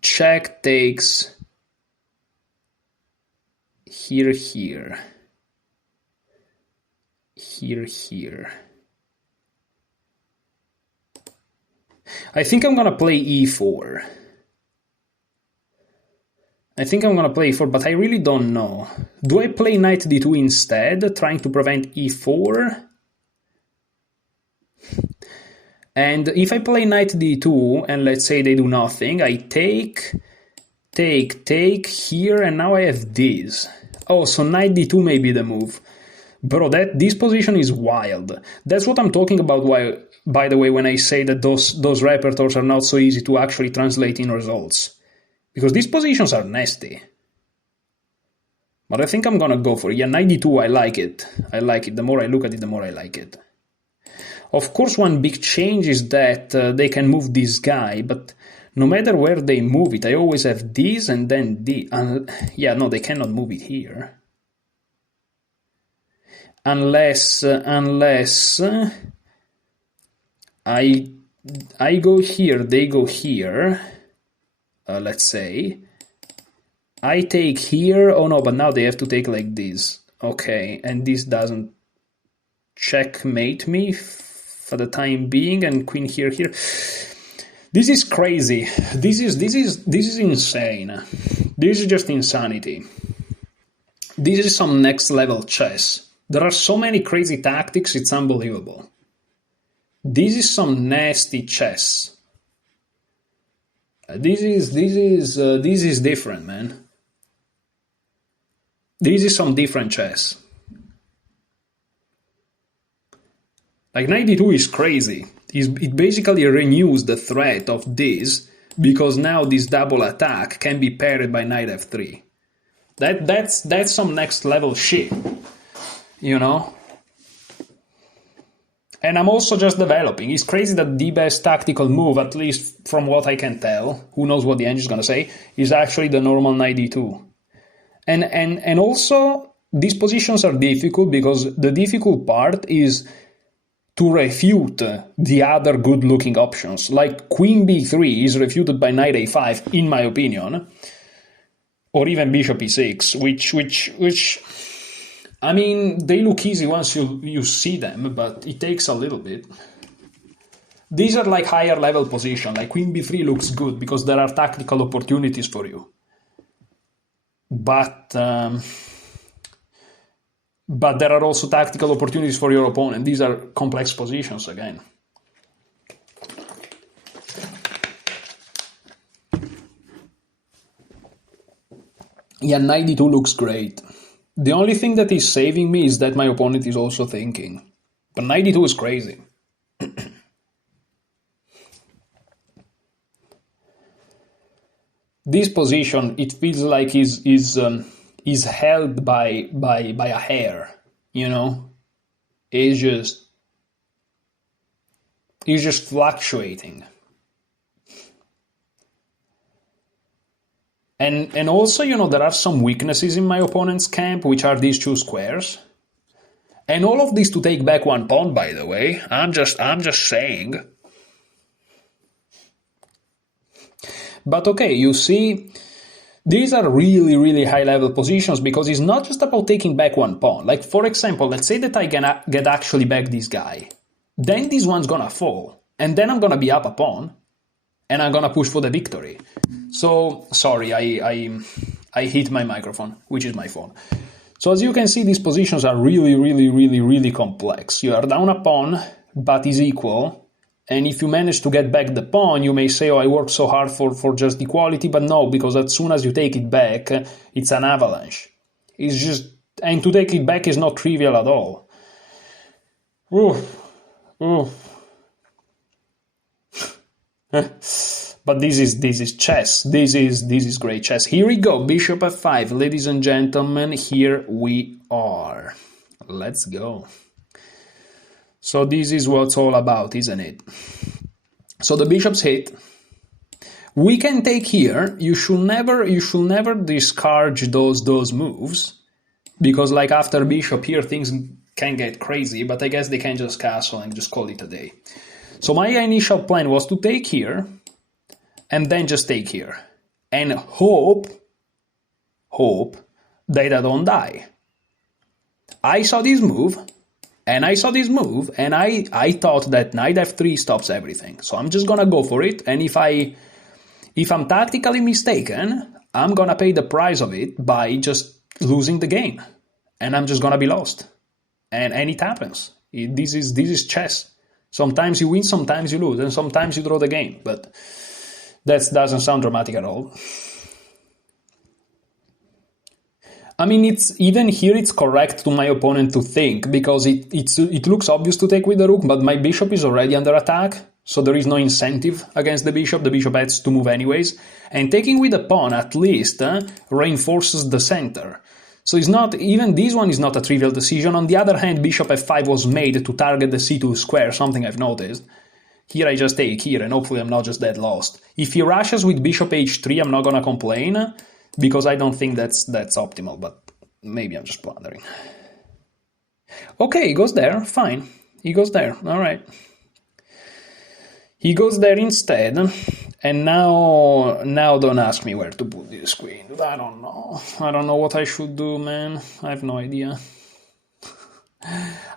Check takes here. here. I think I'm gonna play e4. But I really don't know. Do I play knight d2 instead, trying to prevent e4? And if I play knight d2, and let's say they do nothing, I take here, and now I have this. Oh, so knight d2 may be the move. Bro, this position is wild. That's what I'm talking about, by the way, when I say that those repertoires are not so easy to actually translate in results. Because these positions are nasty. But I think I'm gonna go for it. Yeah, knight d2, I like it. The more I look at it, the more I like it. Of course, one big change is that they can move this guy, but no matter where they move it, I always have this and then this. Yeah, no, they cannot move it here. Unless I go here, they go here. Let's say I take here. Oh no, but now they have to take like this. Okay, and this doesn't checkmate me for the time being, and queen here. This is crazy. This is insane. This is just insanity. This is some next level chess. There are so many crazy tactics, it's unbelievable. This is some nasty chess. This is different, man. This is some different chess. Like knight d2 is crazy. It basically renews the threat of this, because now this double attack can be paired by knight f3. That's some next level shit, you know? And I'm also just developing. It's crazy that the best tactical move, at least from what I can tell, who knows what the engine is gonna say, is actually the normal knight d2. And also, these positions are difficult because the difficult part is to refute the other good-looking options. Like queen b3 is refuted by knight a5, in my opinion, or even bishop e6, which I mean, they look easy once you see them, but it takes a little bit. These are like higher level position, like queen b3 looks good because there are tactical opportunities for you. But there are also tactical opportunities for your opponent. These are complex positions again. Yeah, knight d2 looks great. The only thing that is saving me is that my opponent is also thinking. But knight d2 is crazy. This position, it feels like is held by a hair, you know? It's just fluctuating. And also, you know, there are some weaknesses in my opponent's camp, which are these two squares. And all of this to take back one pawn, by the way. I'm just saying. But okay, you see, these are really, really high-level positions because it's not just about taking back one pawn. Like, for example, let's say that I get actually back this guy. Then this one's gonna fall. And then I'm gonna be up a pawn. And I'm gonna push for the victory. So, sorry, I hit my microphone, which is my phone. So as you can see, these positions are really, really, really, really complex. You are down a pawn, but is equal. And if you manage to get back the pawn, you may say, oh, I worked so hard for just equality, but no, because as soon as you take it back, it's an avalanche. It's just, and to take it back is not trivial at all. But this is chess. This is great chess. Here we go, bishop f5, ladies and gentlemen. Here we are. Let's go. So this is what it's all about, isn't it? So the bishop's hit. We can take here. You should never discard those moves, because like after bishop here things can get crazy. But I guess they can just castle and just call it a day. So my initial plan was to take here, and then just take here, and hope that I don't die. I saw this move, And I saw this move, and I thought that knight f3 stops everything. So I'm just gonna go for it, and if I'm tactically mistaken, I'm gonna pay the price of it by just losing the game. And I'm just gonna be lost. And it happens. This is chess. Sometimes you win, sometimes you lose, and sometimes you draw the game. But that doesn't sound dramatic at all. I mean, even here it's correct to my opponent to think, because it looks obvious to take with the rook, but my bishop is already under attack, so there is no incentive against the bishop. The bishop has to move anyways, and taking with the pawn at least reinforces the center. So it's not, even this one is not a trivial decision. On the other hand, bishop f5 was made to target the c2 square, something I've noticed. Here I just take here, and hopefully I'm not just dead lost. If he rushes with bishop h3, I'm not gonna complain, because I don't think that's optimal, but maybe I'm just blundering. Okay, he goes there, fine. He goes there, all right. He goes there instead, and now don't ask me where to put this queen. I don't know. I don't know what I should do, man. I have no idea.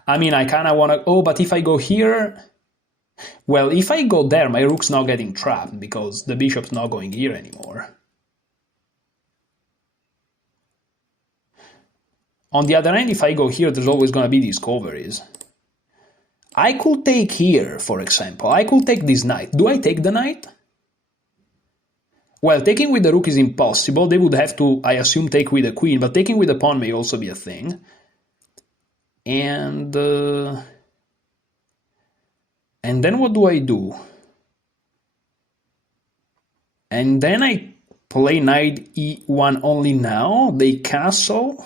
I mean, I kind of want to... Oh, but if I go here... Well, if I go there, my rook's not getting trapped, because the bishop's not going here anymore. On the other hand, if I go here, there's always going to be discoveries. I could take here, for example. I could take this knight. Do I take the knight? Well, taking with the rook is impossible. They would have to, I assume, take with the queen, but taking with the pawn may also be a thing. And then what do I do? And then I play knight e1 only now. They castle.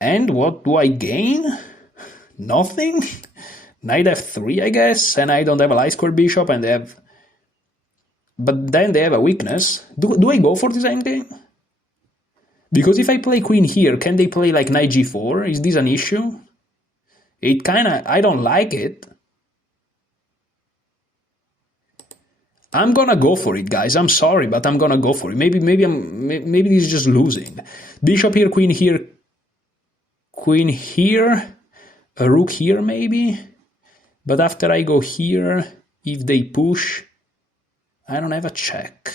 And what do I gain? Nothing? Knight f3, I guess, and I don't have a light square bishop, and they have... But then they have a weakness. Do I go for this endgame? Because if I play queen here, can they play like knight g4? Is this an issue? It kinda... I don't like it. I'm gonna go for it, guys. I'm sorry, but I'm gonna go for it. Maybe this is just losing. Bishop here, queen here, queen here, a rook here maybe, but after I go here, if they push, I don't have a check.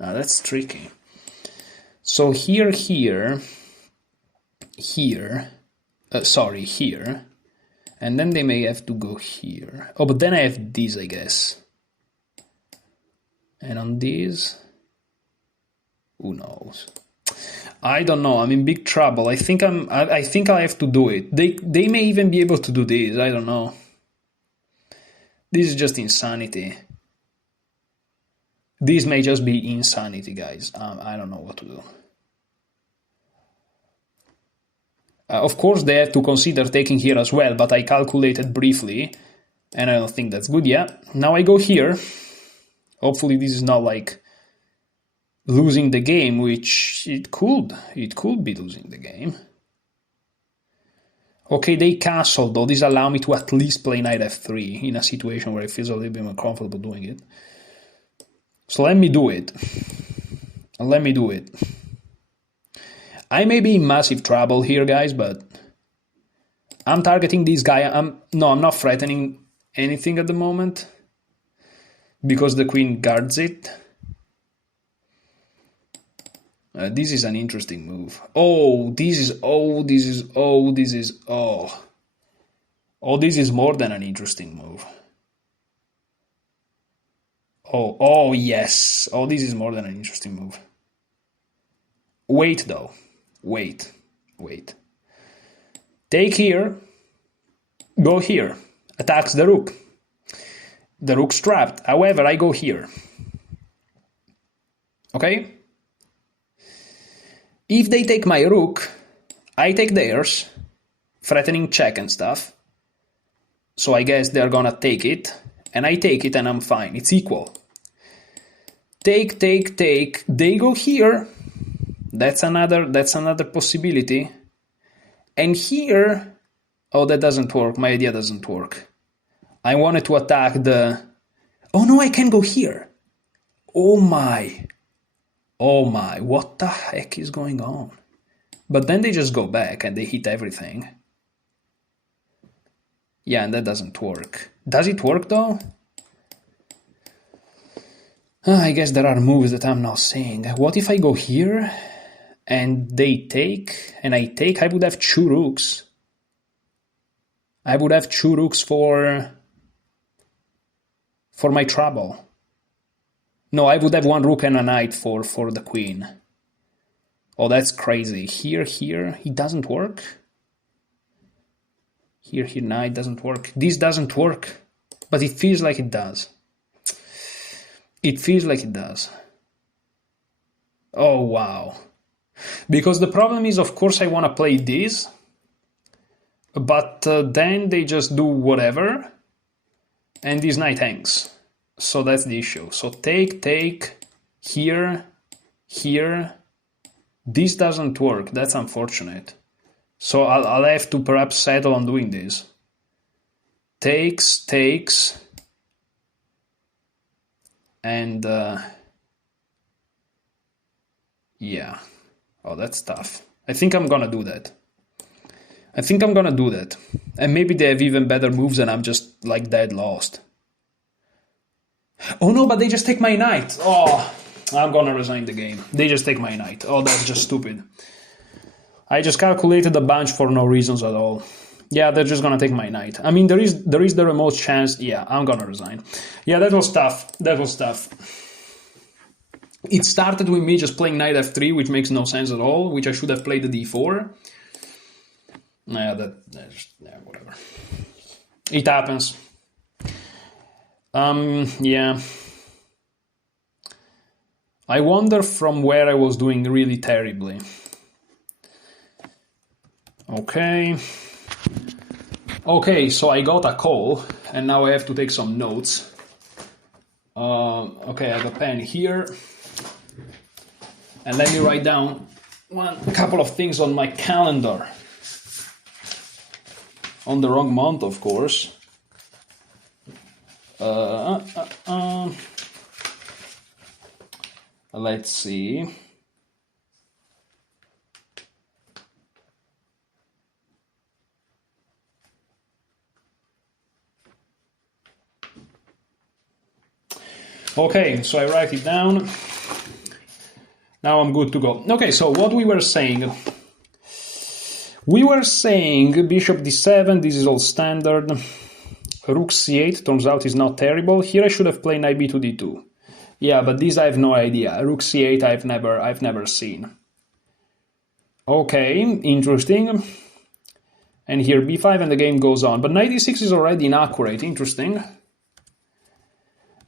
Now that's tricky. So here, here, and then they may have to go here. Oh, but then I have this, I guess. And on this, who knows? I don't know. I'm in big trouble. I think I have to do it. They may even be able to do this. I don't know. This is just insanity. This may just be insanity, guys. I don't know what to do. Of course, they have to consider taking here as well, but I calculated briefly, and I don't think that's good. Yeah. Now I go here. Hopefully, this is not like losing the game, which it could be losing the game. Okay, they castle, though. This allows me to at least play knight f3 in a situation where it feels a little bit more comfortable doing it. So let me do it. I may be in massive trouble here, guys, but I'm targeting this guy. I'm not threatening anything at the moment because the queen guards it. This is an interesting move. This is more than an interesting move. Oh, yes. Oh, this is more than an interesting move. Wait, though. Wait. Take here. Go here. Attacks the rook. The rook's trapped. However, I go here. Okay? If they take my rook, I take theirs, threatening check and stuff. So I guess they're gonna take it, and I take it and I'm fine. It's equal. Take. They go here. That's another possibility. And here, oh, that doesn't work. My idea doesn't work. I wanted to attack the... Oh no, I can go here. Oh my, what the heck is going on? But then they just go back and they hit everything. Yeah, and that doesn't work. Does it work though? I guess there are moves that I'm not seeing. What if I go here and they take, and I take? I would have 2 rooks. I would have 2 rooks for my trouble. No, I would have 1 rook and a knight for the queen. Oh, that's crazy. Here, it doesn't work. Here, no, it doesn't work. This doesn't work, but it feels like it does. It feels like it does. Oh, wow. Because the problem is, of course, I want to play this, but then they just do whatever, and this knight hangs. So that's the issue. So take, here. This doesn't work. That's unfortunate. So I'll have to perhaps settle on doing this. Takes, and yeah. Oh, that's tough. I think I'm gonna do that. And maybe they have even better moves and I'm just like dead lost. Oh no, but they just take my knight. Oh, I'm gonna resign the game. They just take my knight. Oh, that's just stupid. I just calculated a bunch for no reasons at all. Yeah, they're just gonna take my knight. I mean, there is the remote chance. Yeah, I'm gonna resign. Yeah, that was tough. It started with me just playing knight f3, which makes no sense at all, which I should have played the d4. Yeah, whatever. It happens. Yeah. I wonder from where I was doing really terribly. Okay, so I got a call, and now I have to take some notes. Okay, I have a pen here. And let me write down a couple of things on my calendar. On the wrong month, of course. Let's see. Okay, so I write it down. Now I'm good to go. Okay, so what we were saying. We were saying bishop d7, this is all standard. Rook c8, turns out is not terrible. Here I should have played knight b2 d2. Yeah, but this I have no idea. Rook c8 I've never seen. Okay, interesting. And here b5 and the game goes on. But knight d6 is already inaccurate, interesting.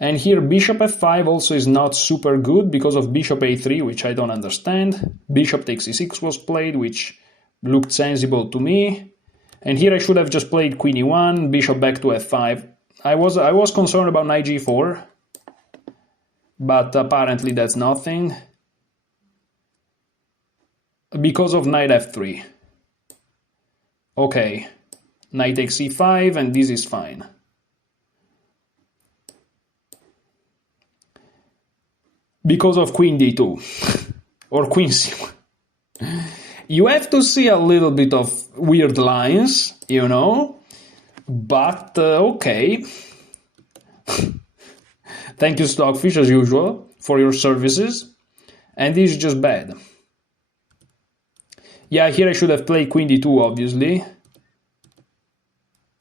And here bishop f5 also is not super good because of bishop a3, which I don't understand. Bishop takes e6 was played, which looked sensible to me. And here I should have just played queen e1, bishop back to f5. I was concerned about knight g4, but apparently that's nothing. Because of knight f3. Okay, knight takes e5 and this is fine. Because of queen d2 or queen c1. You have to see a little bit of weird lines, you know, but okay. Thank you, Stockfish, as usual, for your services. And this is just bad. Yeah, here I should have played queen d2, obviously.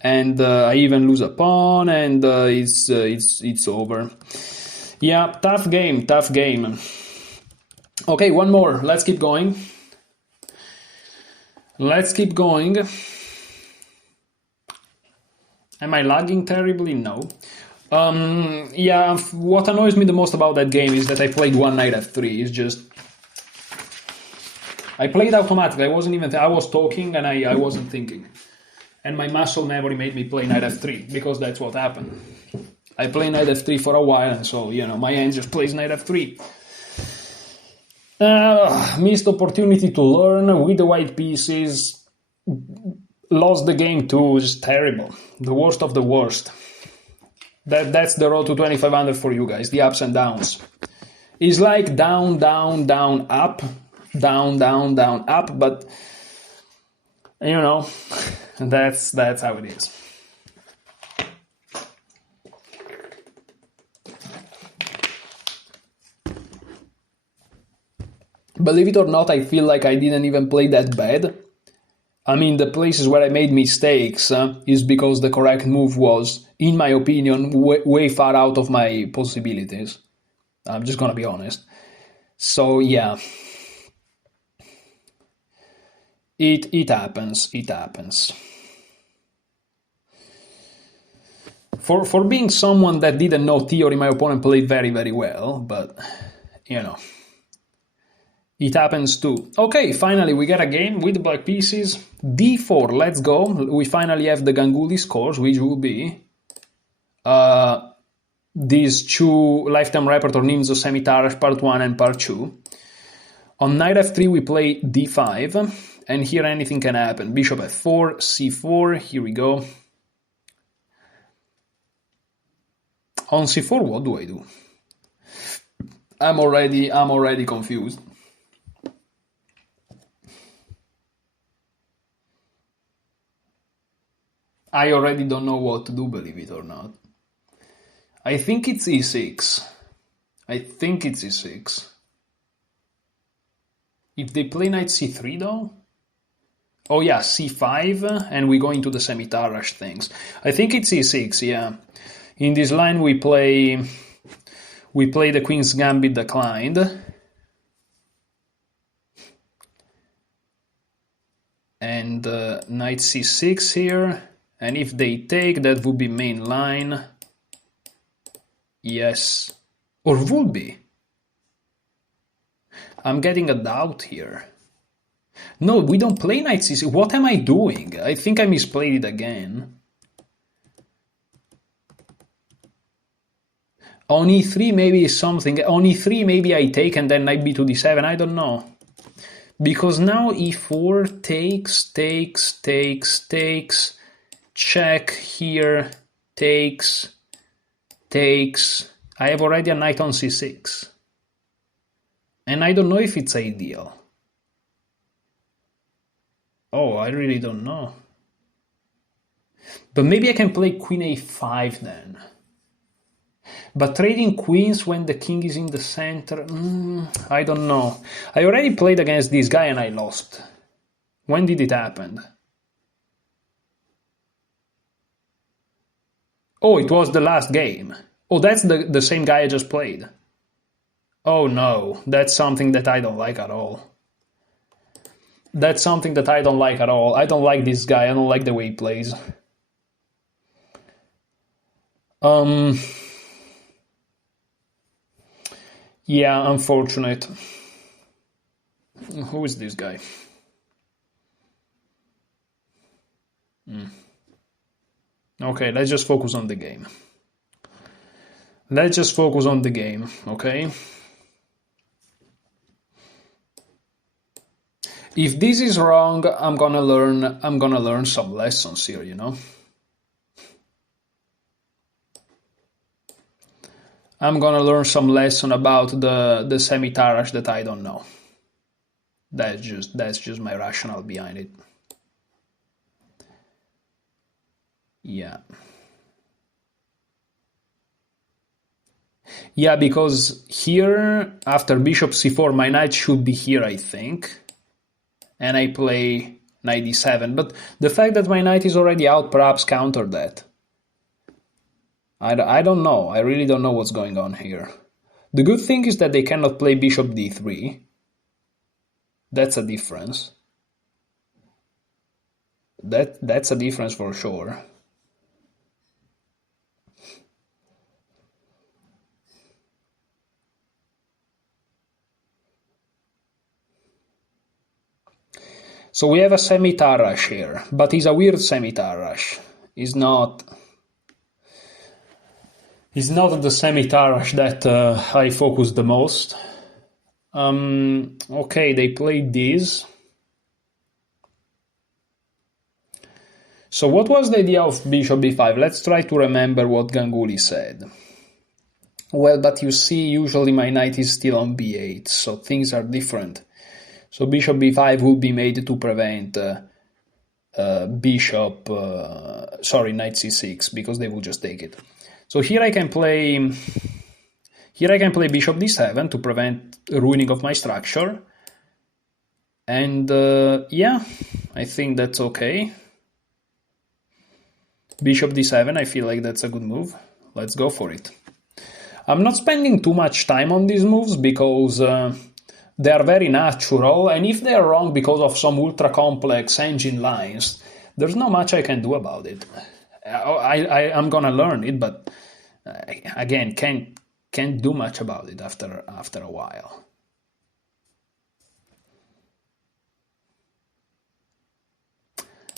And I even lose a pawn, and it's over. Yeah, tough game. Okay, one more. Let's keep going. Am I lagging terribly? No. Yeah, what annoys me the most about that game is that I played one knight f3. It's just... I played automatically. I was talking and I wasn't thinking. And my muscle memory made me play knight f3 because that's what happened. I play knight f3 for a while, and so, you know, my hand just plays knight f3. Missed opportunity to learn with the white pieces. Lost the game too. It's terrible. The worst of the worst. That's the road to 2500 for you guys. The ups and downs. It's like down, down, down, up. down, down, down, up, but you know, that's how it is. Believe it or not, I feel like I didn't even play that bad. I mean, the places where I made mistakes is because the correct move was, in my opinion, way far out of my possibilities. I'm just gonna be honest. So yeah, it happens. It happens. For being someone that didn't know theory, my opponent played very, very well, but you know, it happens too. Okay, finally we get a game with black pieces. D4, let's go. We finally have the Ganguly scores, which will be these two Lifetime Repertoire Nimzo Semitarash part 1 and part 2. On knight f3 we play d5, and here anything can happen. Bishop f4, c4, here we go. On c4, what do I do? I'm already confused. I already don't know what to do, believe it or not. I think it's e6. If they play knight c3 though? Oh yeah, c5, and we go into the Semitarash things. I think it's e6, yeah. In this line we play the Queen's Gambit declined. And knight c6 here. And if they take, that would be main line. Yes. Or would be. I'm getting a doubt here. No, we don't play knight c6. What am I doing? I think I misplayed it again. On e3 maybe something. On e3 maybe I take and then knight b2 d7. I don't know. Because now e4 takes. Check here, takes. I have already a knight on c6. And I don't know if it's ideal. Oh, I really don't know. But maybe I can play queen a5 then. But trading queens when the king is in the center, I don't know. I already played against this guy and I lost. When did it happen? Oh, it was the last game. Oh, that's the same guy I just played. Oh no, that's something that I don't like at all. That's something that I don't like at all. I don't like this guy. I don't like the way he plays. Yeah, unfortunate. Who is this guy? Okay, let's just focus on the game. Let's just focus on the game, okay? If this is wrong, I'm gonna learn some lessons here, you know? I'm gonna learn some lesson about the Semitarash that I don't know. That's just my rationale behind it. Yeah. Yeah, because here, after bishop c4, my knight should be here, I think. And I play knight d7. But the fact that my knight is already out perhaps countered that. I don't know. I really don't know what's going on here. The good thing is that they cannot play bishop d3. That's a difference. That's a difference for sure. So we have a Semitarash here, but he's a weird Semitarash. He's not the Semitarash that I focus the most. Okay, they played this. So what was the idea of bishop b5? Let's try to remember what Ganguly said. Well, but you see, usually my knight is still on b8, so things are different. So bishop b5 will be made to prevent knight c6, because they will just take it. So here I can play bishop d7 to prevent ruining of my structure. And yeah, I think that's okay. Bishop d7, I feel like that's a good move. Let's go for it. I'm not spending too much time on these moves because they are very natural, and if they are wrong because of some ultra complex engine lines, there's not much I can do about it. I'm gonna learn it, but again, can't do much about it after a while.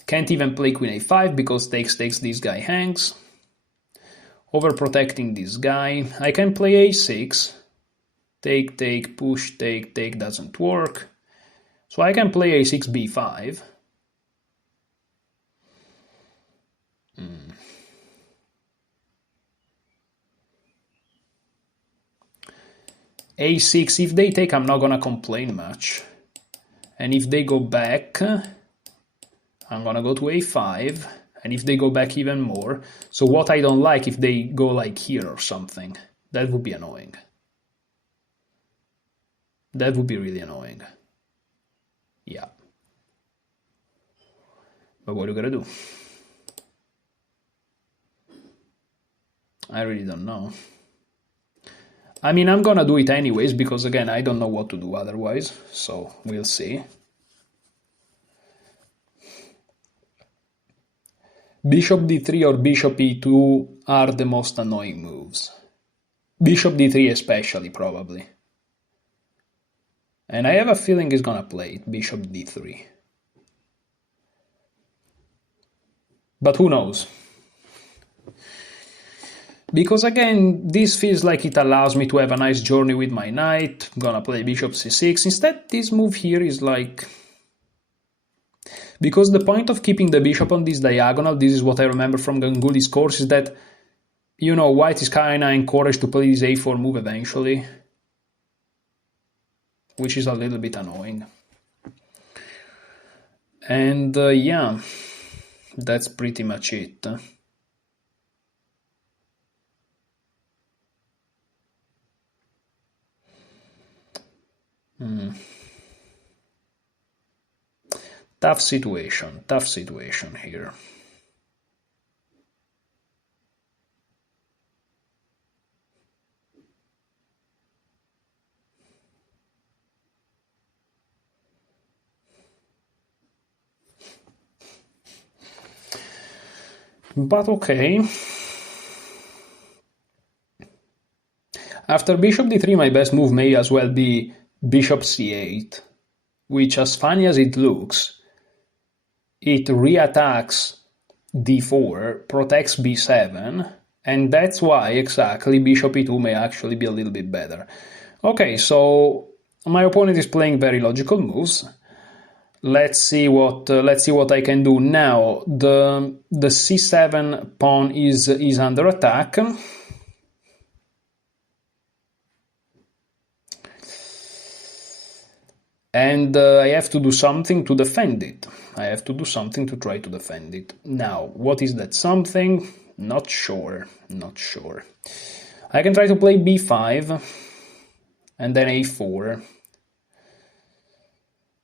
Can't even play queen a5 because takes, this guy hangs. Overprotecting this guy. I can play a6. Take, push, take doesn't work. So I can play a6, b5. a6, if they take, I'm not gonna complain much. And if they go back, I'm gonna go to a5. And if they go back even more, so what I don't like, if they go like here or something, that would be annoying. That would be really annoying. Yeah. But what are you gonna do? I really don't know. I mean, I'm gonna do it anyways, because again, I don't know what to do otherwise, so we'll see. Bishop d3 or bishop e2 are the most annoying moves. Bishop d3 especially, probably. And I have a feeling he's gonna play it, bishop d3. But who knows? Because again, this feels like it allows me to have a nice journey with my knight. I'm gonna play bishop c6. Instead, this move here is like... Because the point of keeping the bishop on this diagonal, this is what I remember from Ganguly's course, is that, you know, white is kinda encouraged to play this a4 move eventually. Which is a little bit annoying. And yeah, that's pretty much it. Tough situation here. But okay. After bishop d3, my best move may as well be bishop c8, which, as funny as it looks, it reattacks d4, protects b7, and that's why exactly bishop e2 may actually be a little bit better. Okay, so my opponent is playing very logical moves. Let's see what I can do now. The c7 pawn is under attack. And I have to do something to defend it. I have to do something to try to defend it. Now, what is that something? Not sure. I can try to play b5, and then a4,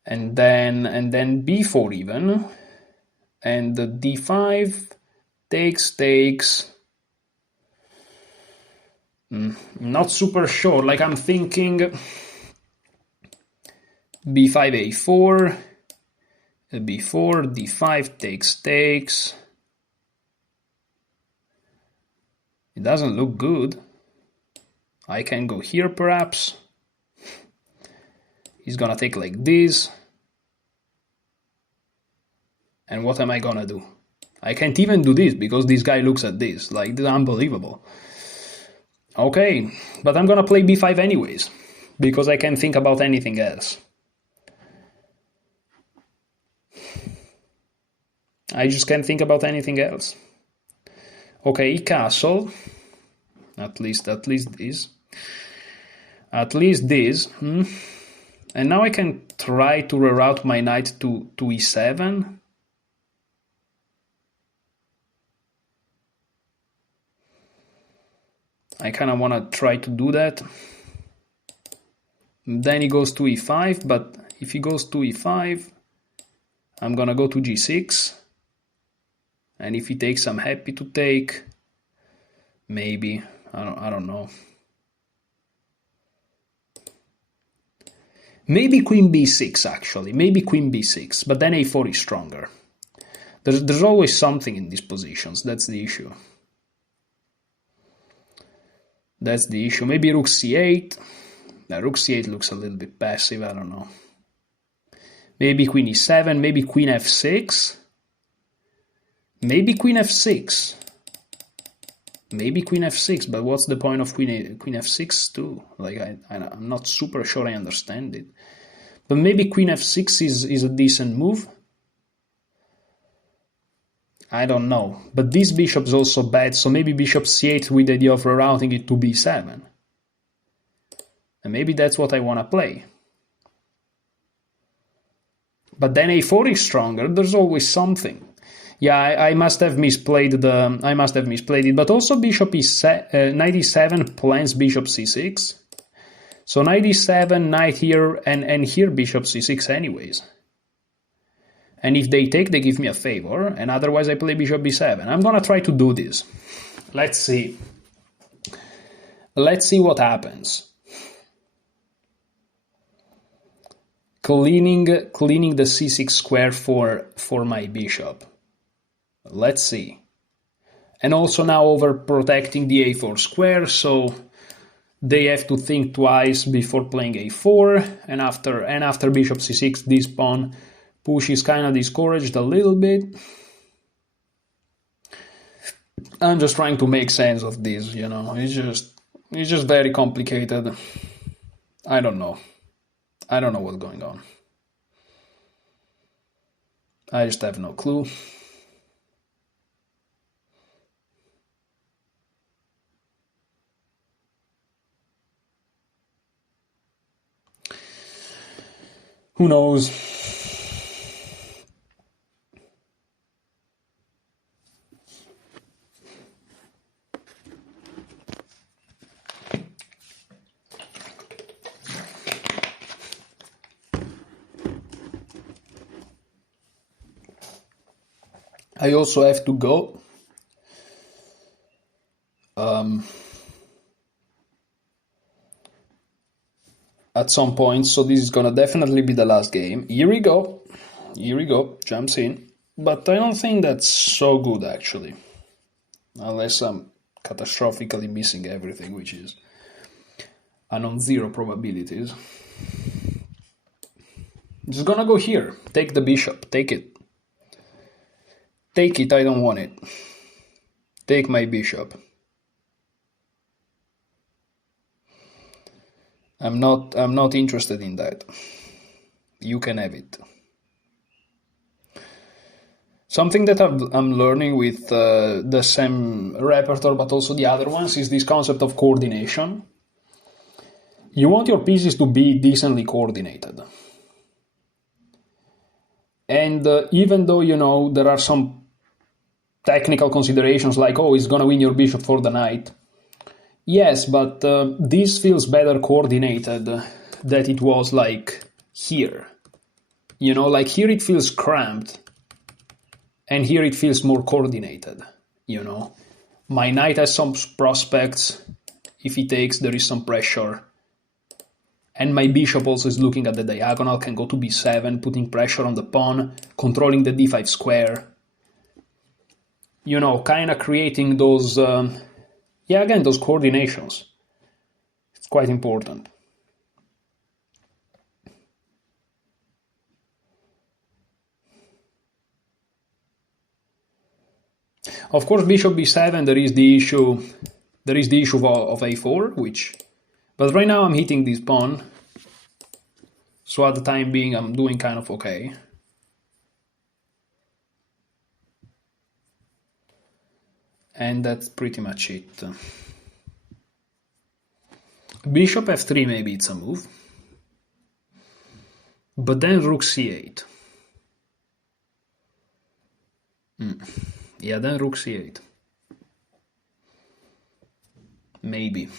and then b4 even, and the d5 takes. Not super sure. Like, I'm thinking b5 a4, b4, d5 takes. It doesn't look good. I can go here perhaps. He's gonna take like this. And what am I gonna do? I can't even do this because this guy looks at this. Like, this is unbelievable. Okay, but I'm gonna play b5 anyways, because I can't think about anything else. I just can't think about anything else. Okay, castle. At least this. And now I can try to reroute my knight to e7. I kind of want to try to do that. Then he goes to e5, but if he goes to e5, I'm gonna go to g6. And if he takes, I'm happy to take. Maybe. I don't know. Maybe queen b6, actually. Maybe queen b6, but then a4 is stronger. There's always something in these positions. That's the issue. That's the issue. Maybe rook c8. Now, rook c8 looks a little bit passive. I don't know. Maybe queen e7. Maybe queen f6. Maybe queen f6. Maybe queen f6. But what's the point of queen f6 too? Like I'm not super sure I understand it. But maybe queen f6 is a decent move. I don't know. But this bishop is also bad, so maybe bishop c8 with the idea of rerouting it to b7. And maybe that's what I want to play. But then a4 is stronger. There's always something. Yeah, I must have misplayed it. But also bishop knight e7 plans bishop c6. So knight e7, knight here, and here bishop c6 anyways. And if they take, they give me a favor, and otherwise I play bishop b7. I'm gonna try to do this. Let's see. Let's see what happens. Cleaning the c6 square for my bishop. Let's see. And also now overprotecting the a4 square, so they have to think twice before playing a4, and after bishop c6, this pawn push is kind of discouraged a little bit. I'm just trying to make sense of this, you know. It's just very complicated. I don't know. I don't know what's going on. I just have no clue. Who knows? I also have to go. At some point, so this is gonna definitely be the last game. Here we go. Here we go. Jumps in. But I don't think that's so good, actually. Unless I'm catastrophically missing everything, which is a non-zero probabilities. Just gonna go here. Take the bishop. Take it. Take it, I don't want it. Take my bishop. I'm not interested in that. You can have it. Something that I'm learning with the same repertoire, but also the other ones, is this concept of coordination. You want your pieces to be decently coordinated. And even though, you know, there are some technical considerations like, oh, it's gonna win your bishop for the knight. Yes, but this feels better coordinated than it was like here. You know, like here it feels cramped, and here it feels more coordinated, you know. My knight has some prospects. If he takes, there is some pressure. And my bishop also is looking at the diagonal, can go to b7, putting pressure on the pawn, controlling the d5 square. You know, kind of creating those... yeah, again, those coordinations. It's quite important. Of course, bishop b7, there is the issue of a4, which... But right now I'm hitting this pawn. So at the time being, I'm doing kind of okay. And that's pretty much it. Bishop f3, maybe it's a move. But then rook c8. Yeah, then rook c8. Maybe.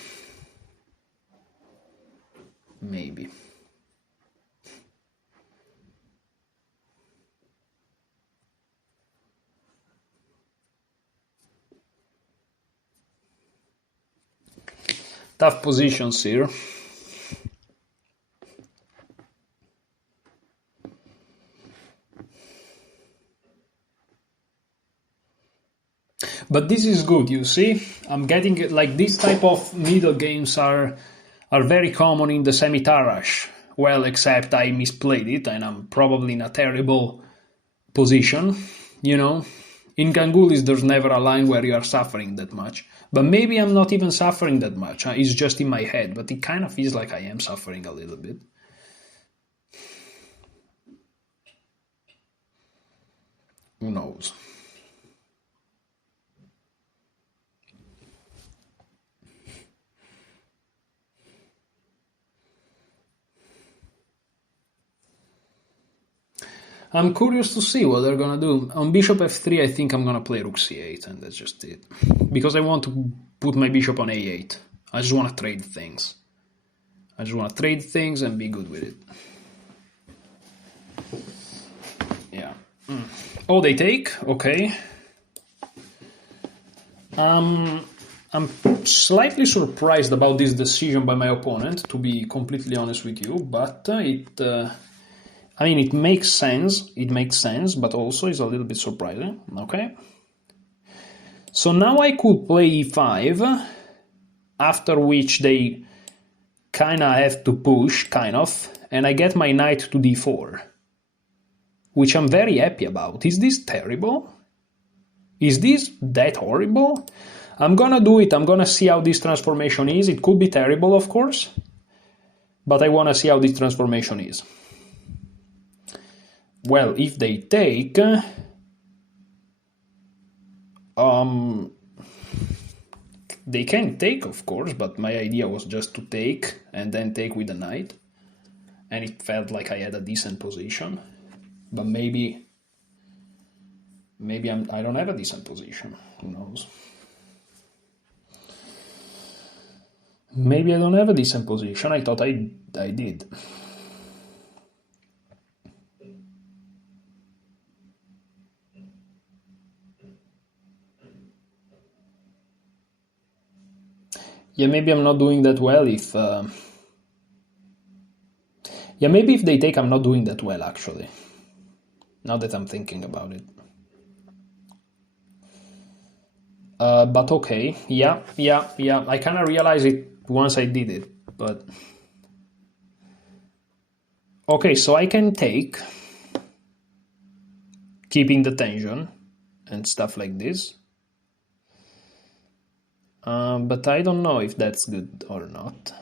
Maybe. Tough positions here. But this is good, you see? I'm getting, like, this type of middle games are very common in the semi-Tarash. Well, except I misplayed it and I'm probably in a terrible position, you know? In Gangulis, there's never a line where you are suffering that much. But maybe I'm not even suffering that much. It's just in my head, but it kind of feels like I am suffering a little bit. Who knows? I'm curious to see what they're gonna do. On bishop f3, I think I'm gonna play rook c8, and that's just it. Because I want to put my bishop on a8. I just want to trade things. I just want to trade things and be good with it. Yeah. Oh, they take? Okay. I'm slightly surprised about this decision by my opponent, to be completely honest with you, but I mean, it makes sense. It makes sense, but also is a little bit surprising. Okay. So now I could play e5, after which they kind of have to push, kind of, and I get my knight to d4, which I'm very happy about. Is this terrible? Is this that horrible? I'm gonna do it. I'm gonna see how this transformation is. It could be terrible, of course, but I want to see how this transformation is. Well, if they take, they can take, of course, but my idea was just to take and then take with the knight, and it felt like I had a decent position, but maybe I don't have a decent position. Who knows? Maybe I don't have a decent position. I thought I did. Yeah, maybe I'm not doing that well if... Yeah, maybe if they take, I'm not doing that well, actually. Now that I'm thinking about it. But okay, yeah. I kind of realized it once I did it, but... Okay, so I can take, keeping the tension and stuff like this. But I don't know if that's good or not.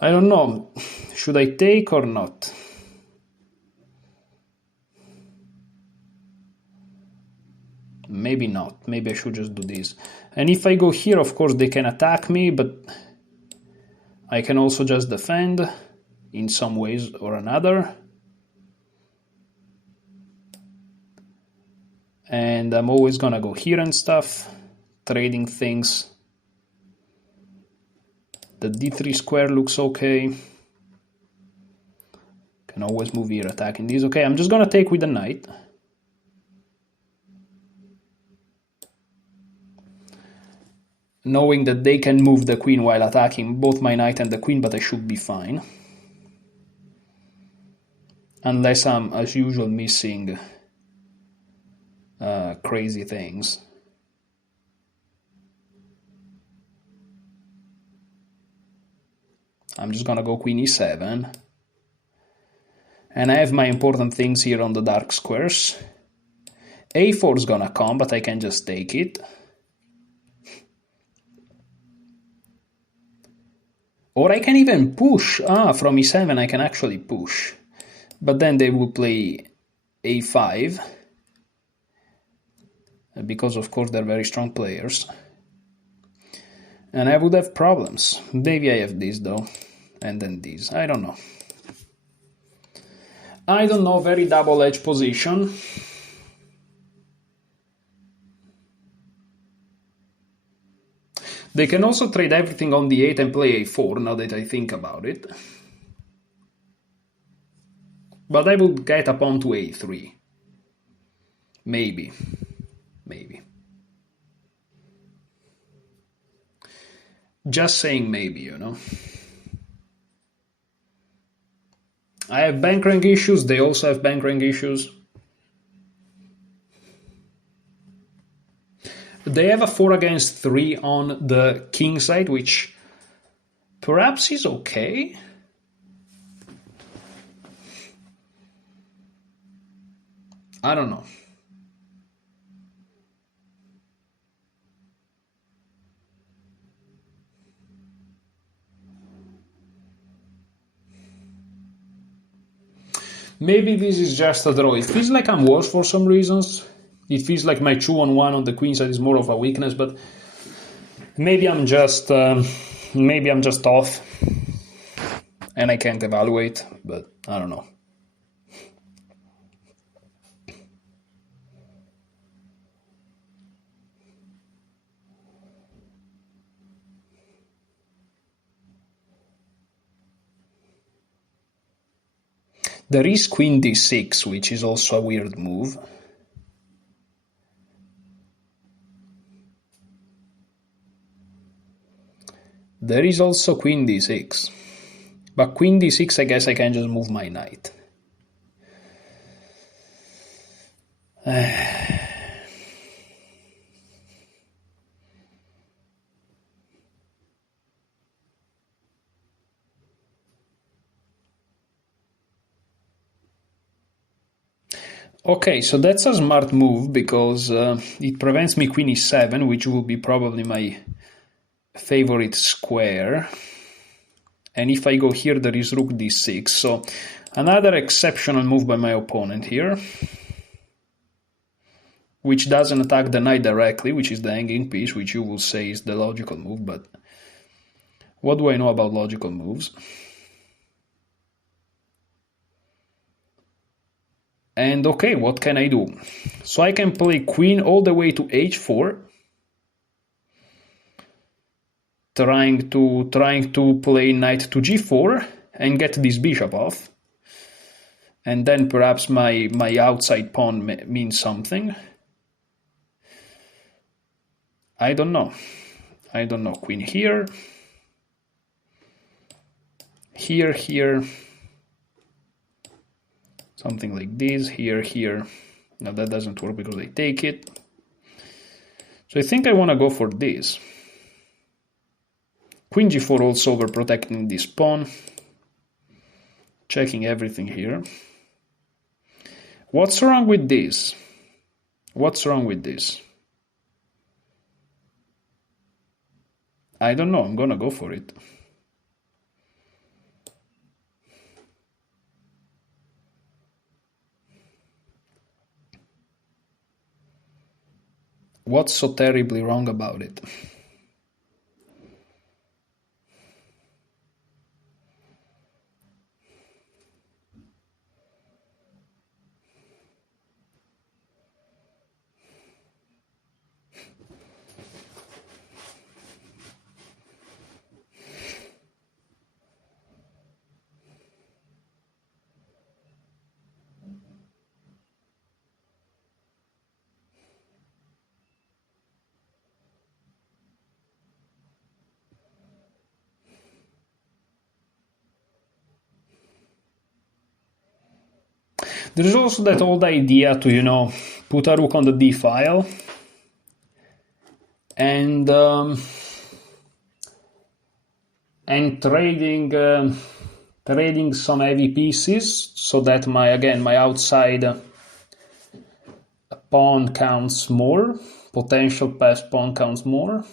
I don't know. Should I take or not? Maybe not. Maybe I should just do this. And if I go here, of course, they can attack me, but I can also just defend in some ways or another. And I'm always gonna go here and stuff, trading things. The d3 square looks okay. Can always move here, attacking this. Okay, I'm just gonna take with the knight. Knowing that they can move the queen while attacking both my knight and the queen, but I should be fine. Unless I'm, as usual, missing crazy things. I'm just gonna go queen e7. And I have my important things here on the dark squares. a4 is gonna come, but I can just take it. Or I can even push. From e7 I can actually push. But then they will play a5. because of course they're very strong players. And I would have problems. Maybe I have this though, and then this. I don't know. I don't know, very double-edged position. They can also trade everything on the 8 and play a4, now that I think about it. But I would get a pawn to a3. Maybe. Maybe. Just saying maybe, you know. I have bank rank issues, they also have bank rank issues. They have a 4 against 3 on the king side, which perhaps is okay. I don't know. Maybe this is just a draw. It feels like I'm worse for some reasons. It feels like my 2-on-1 on the queen side is more of a weakness, but maybe I'm just off, and I can't evaluate. But I don't know. There is queen d6, which is also a weird move. There is also queen d6. But queen d6, I guess I can just move my knight. Okay, so that's a smart move because it prevents me queen e7, which will be probably my favorite square. And if I go here, there is rook d6. So another exceptional move by my opponent here, which doesn't attack the knight directly, which is the hanging piece, which you will say is the logical move. But what do I know about logical moves? And okay, what can I do? So I can play queen all the way to h4, trying to play knight to g4 and get this bishop off. And then perhaps my outside pawn means something. I don't know. Queen here. Here. Something like this, here. Now that doesn't work because I take it. So I think I want to go for this. Queen g4 also overprotecting this pawn. Checking everything here. What's wrong with this? I don't know, I'm gonna go for it. What's so terribly wrong about it? There's also that old idea to, put a rook on the d file and trading some heavy pieces so that my outside pawn counts more, potential passed pawn counts more.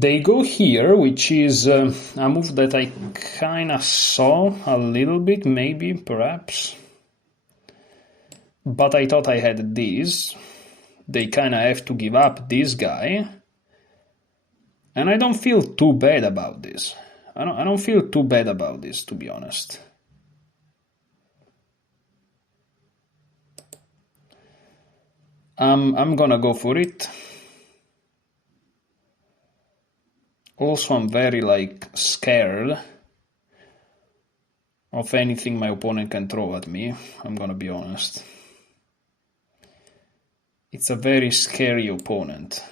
They go here, which is a move that I kinda saw a little bit, maybe, perhaps. But I thought I had this. They kinda have to give up this guy. And I don't feel too bad about this. I don't feel too bad about this, to be honest. I'm gonna go for it. Also, I'm very, scared of anything my opponent can throw at me, I'm gonna be honest. It's a very scary opponent.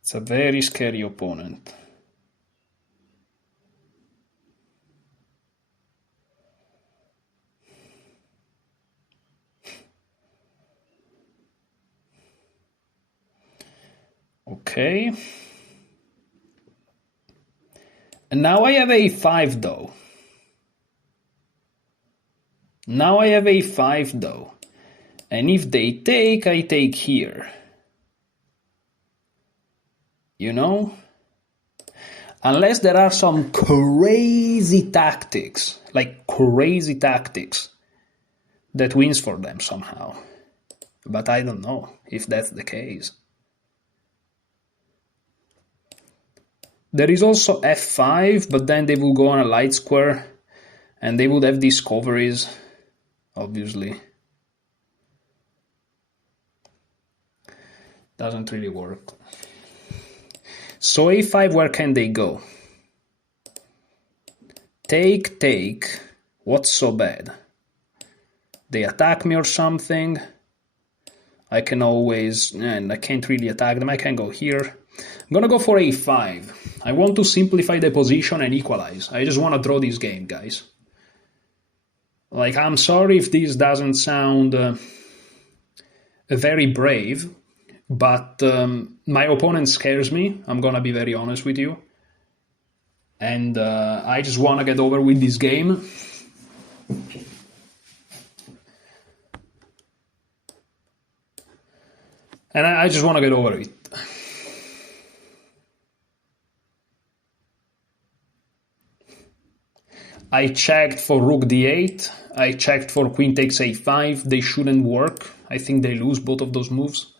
It's a very scary opponent. Okay. And now I have a5 though. Now I have a5 though. And if they take, I take here. You know? Unless there are some crazy tactics, like crazy tactics, that wins for them somehow. But I don't know if that's the case. There is also f5, but then they will go on a light square, and they would have discoveries, obviously. Doesn't really work. So a5, where can they go? Take, take. What's so bad? They attack me or something. I can always, and I can't really attack them. I can go here. I'm gonna go for a5. I want to simplify the position and equalize. I just want to draw this game, guys. Like, I'm sorry if this doesn't sound very brave, but my opponent scares me. I'm gonna be very honest with you. And I just want to get over with this game. And I just want to get over it. I checked for rook d8. I checked for queen takes a5. They shouldn't work. I think they lose both of those moves.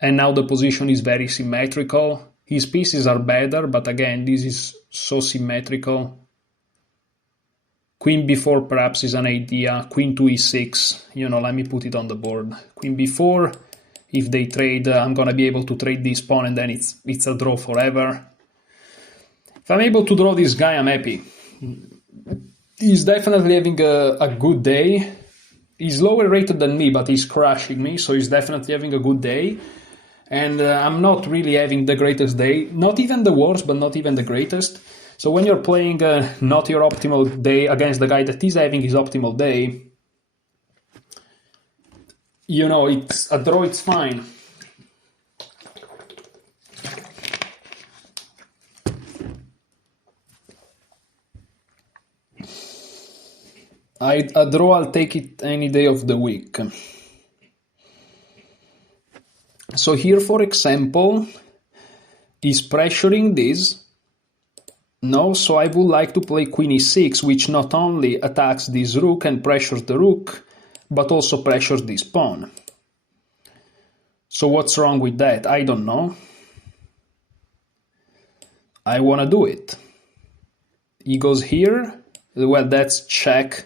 And now the position is very symmetrical. His pieces are better, but again, this is so symmetrical. Queen b4 perhaps is an idea. Queen to e6. You know, let me put it on the board. Queen b4. If they trade, I'm going to be able to trade this pawn, and then it's a draw forever. If I'm able to draw this guy, I'm happy. He's definitely having a good day. He's lower rated than me, but he's crushing me, so he's definitely having a good day. And I'm not really having the greatest day. Not even the worst, but not even the greatest. So when you're playing not your optimal day against the guy that is having his optimal day, you know, it's a draw, it's fine. A draw, I'll take it any day of the week. So here, for example, is pressuring this. No, so I would like to play queen e6, which not only attacks this rook and pressures the rook, but also pressures this pawn. So what's wrong with that? I don't know. I want to do it. He goes here. Well, that's check.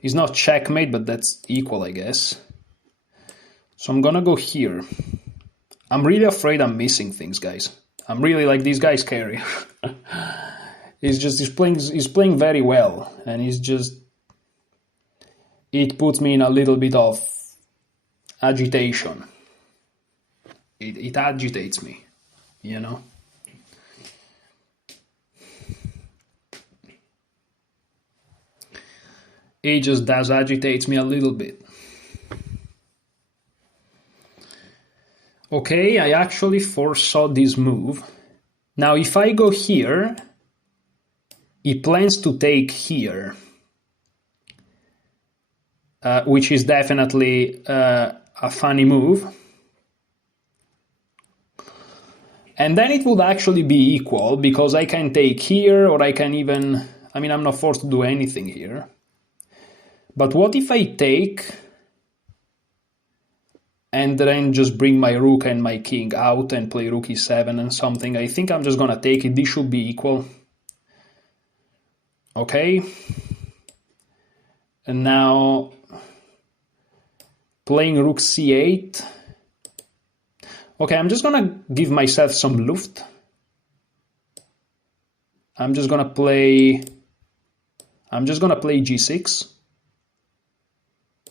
It's not checkmate, but that's equal, I guess. So I'm gonna go here. I'm really afraid I'm missing things, guys. I'm really like, this guy's scary. he's playing very well, and it puts me in a little bit of agitation. It agitates me, you know. It just agitates me a little bit. Okay, I actually foresaw this move. Now, if I go here, he plans to take here, which is definitely a funny move. And then it would actually be equal, because I can take here, or I can even... I mean, I'm not forced to do anything here. But what if I take... and then just bring my rook and my king out and play rook e7 and something? I think I'm just gonna take it. This should be equal. Okay. And now... playing rook c8. Okay, I'm just gonna give myself some luft. I'm just gonna play g6.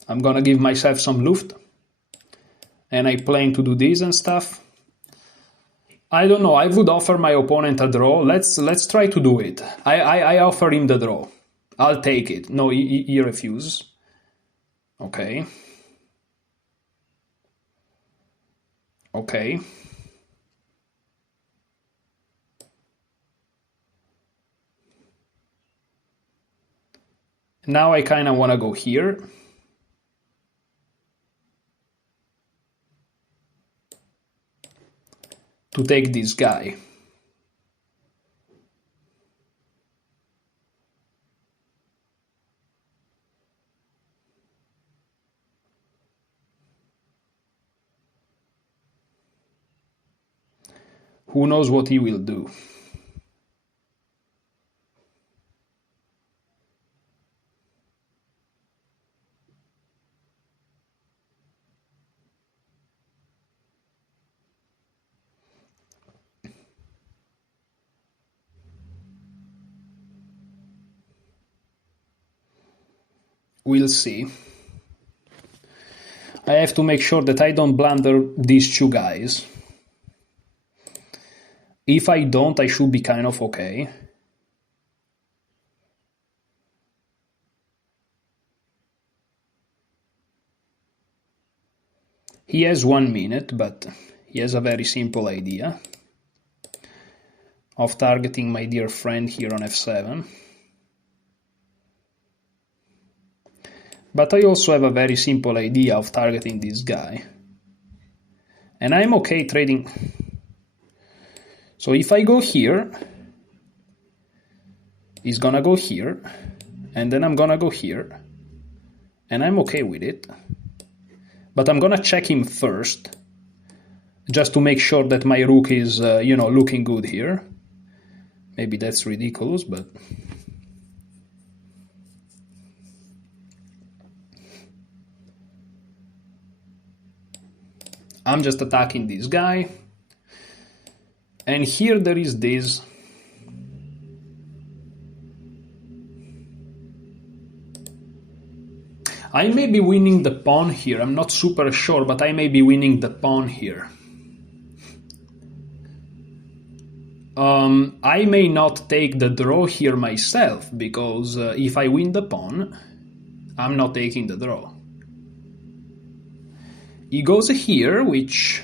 I'm gonna give myself some luft. And I plan to do this and stuff. I don't know, I would offer my opponent a draw. Let's try to do it. I offer him the draw. I'll take it. No, he refuses. Okay. Okay. Now I kind of want to go here. To take this guy. Who knows what he will do? We'll see. I have to make sure that I don't blunder these two guys. If I don't, I should be kind of okay. He has 1 minute, but he has a very simple idea of targeting my dear friend here on f7. But I also have a very simple idea of targeting this guy. And I'm okay trading. So if I go here, he's gonna go here, and then I'm gonna go here, and I'm okay with it. But I'm gonna check him first, just to make sure that my rook is, looking good here. Maybe that's ridiculous, but... I'm just attacking this guy. And here there is this. I may be winning the pawn here. I'm not super sure, but I may be winning the pawn here. I may not take the draw here myself, because if I win the pawn, I'm not taking the draw. He goes here, which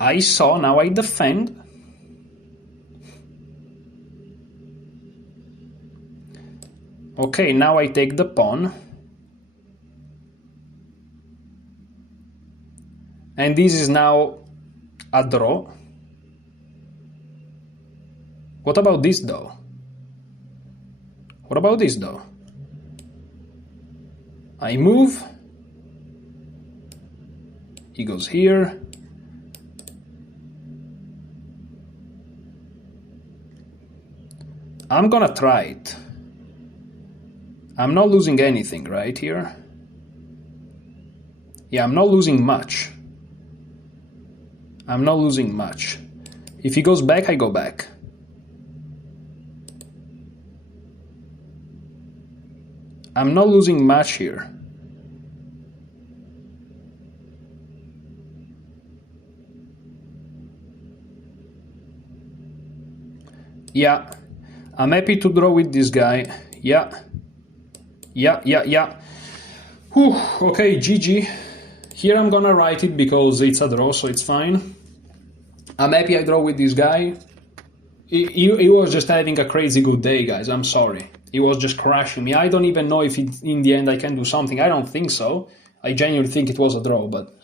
I saw, now I defend. Okay, now I take the pawn. And this is now a draw. What about this though? What about this though? I move. He goes here. I'm gonna try it. I'm not losing anything, right, here? Yeah, I'm not losing much. I'm not losing much. If he goes back, I go back. I'm not losing much here. Yeah, I'm happy to draw with this guy. Yeah. Whew, okay, GG. Here I'm gonna write it because it's a draw, so it's fine. I'm happy I draw with this guy. He was just having a crazy good day, guys. I'm sorry. He was just crushing me. I don't even know if in the end I can do something. I don't think so. I genuinely think it was a draw, but...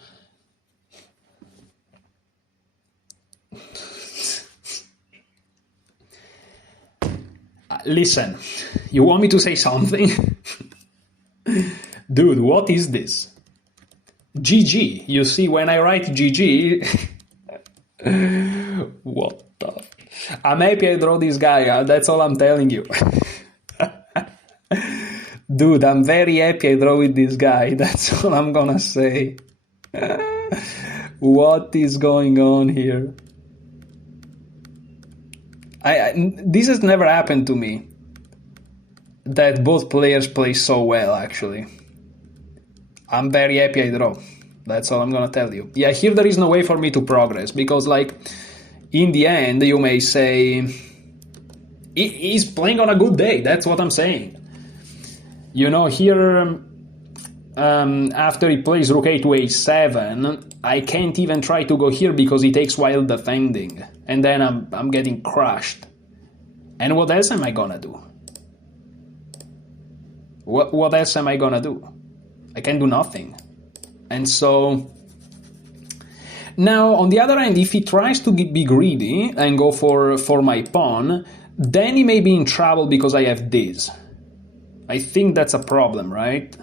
Listen, you want me to say something? Dude, what is this? GG. You see, when I write GG... what the... I'm happy I draw this guy, that's all I'm telling you. Dude, I'm very happy I draw with this guy, that's all I'm gonna say. What is going on here? This has never happened to me. That both players play so well, actually. I'm very happy I draw. That's all I'm gonna tell you. Yeah, here there is no way for me to progress, because, like, in the end, you may say, he's playing on a good day, that's what I'm saying. You know, here, after he plays rook a to a7, I can't even try to go here because he takes while defending. And then I'm getting crushed. And what else am I gonna do? What else am I gonna do? I can do nothing. And so... Now, on the other hand, if he tries to be greedy and go for my pawn, then he may be in trouble because I have this. I think that's a problem, right?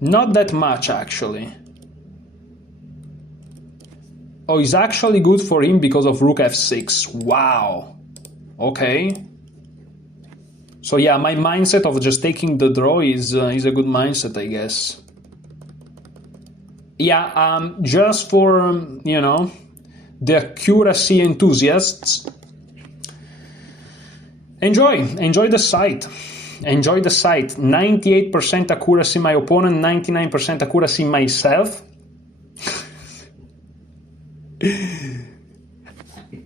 Not that much, actually. Oh, it's actually good for him because of rook f6. Wow. Okay. So yeah, my mindset of just taking the draw is a good mindset, I guess. Yeah, just for, you know, the accuracy enthusiasts, enjoy the site. Enjoy the site. 98% accuracy my opponent, 99% accuracy myself.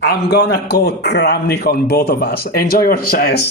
I'm gonna call Kramnik on both of us. Enjoy your chess.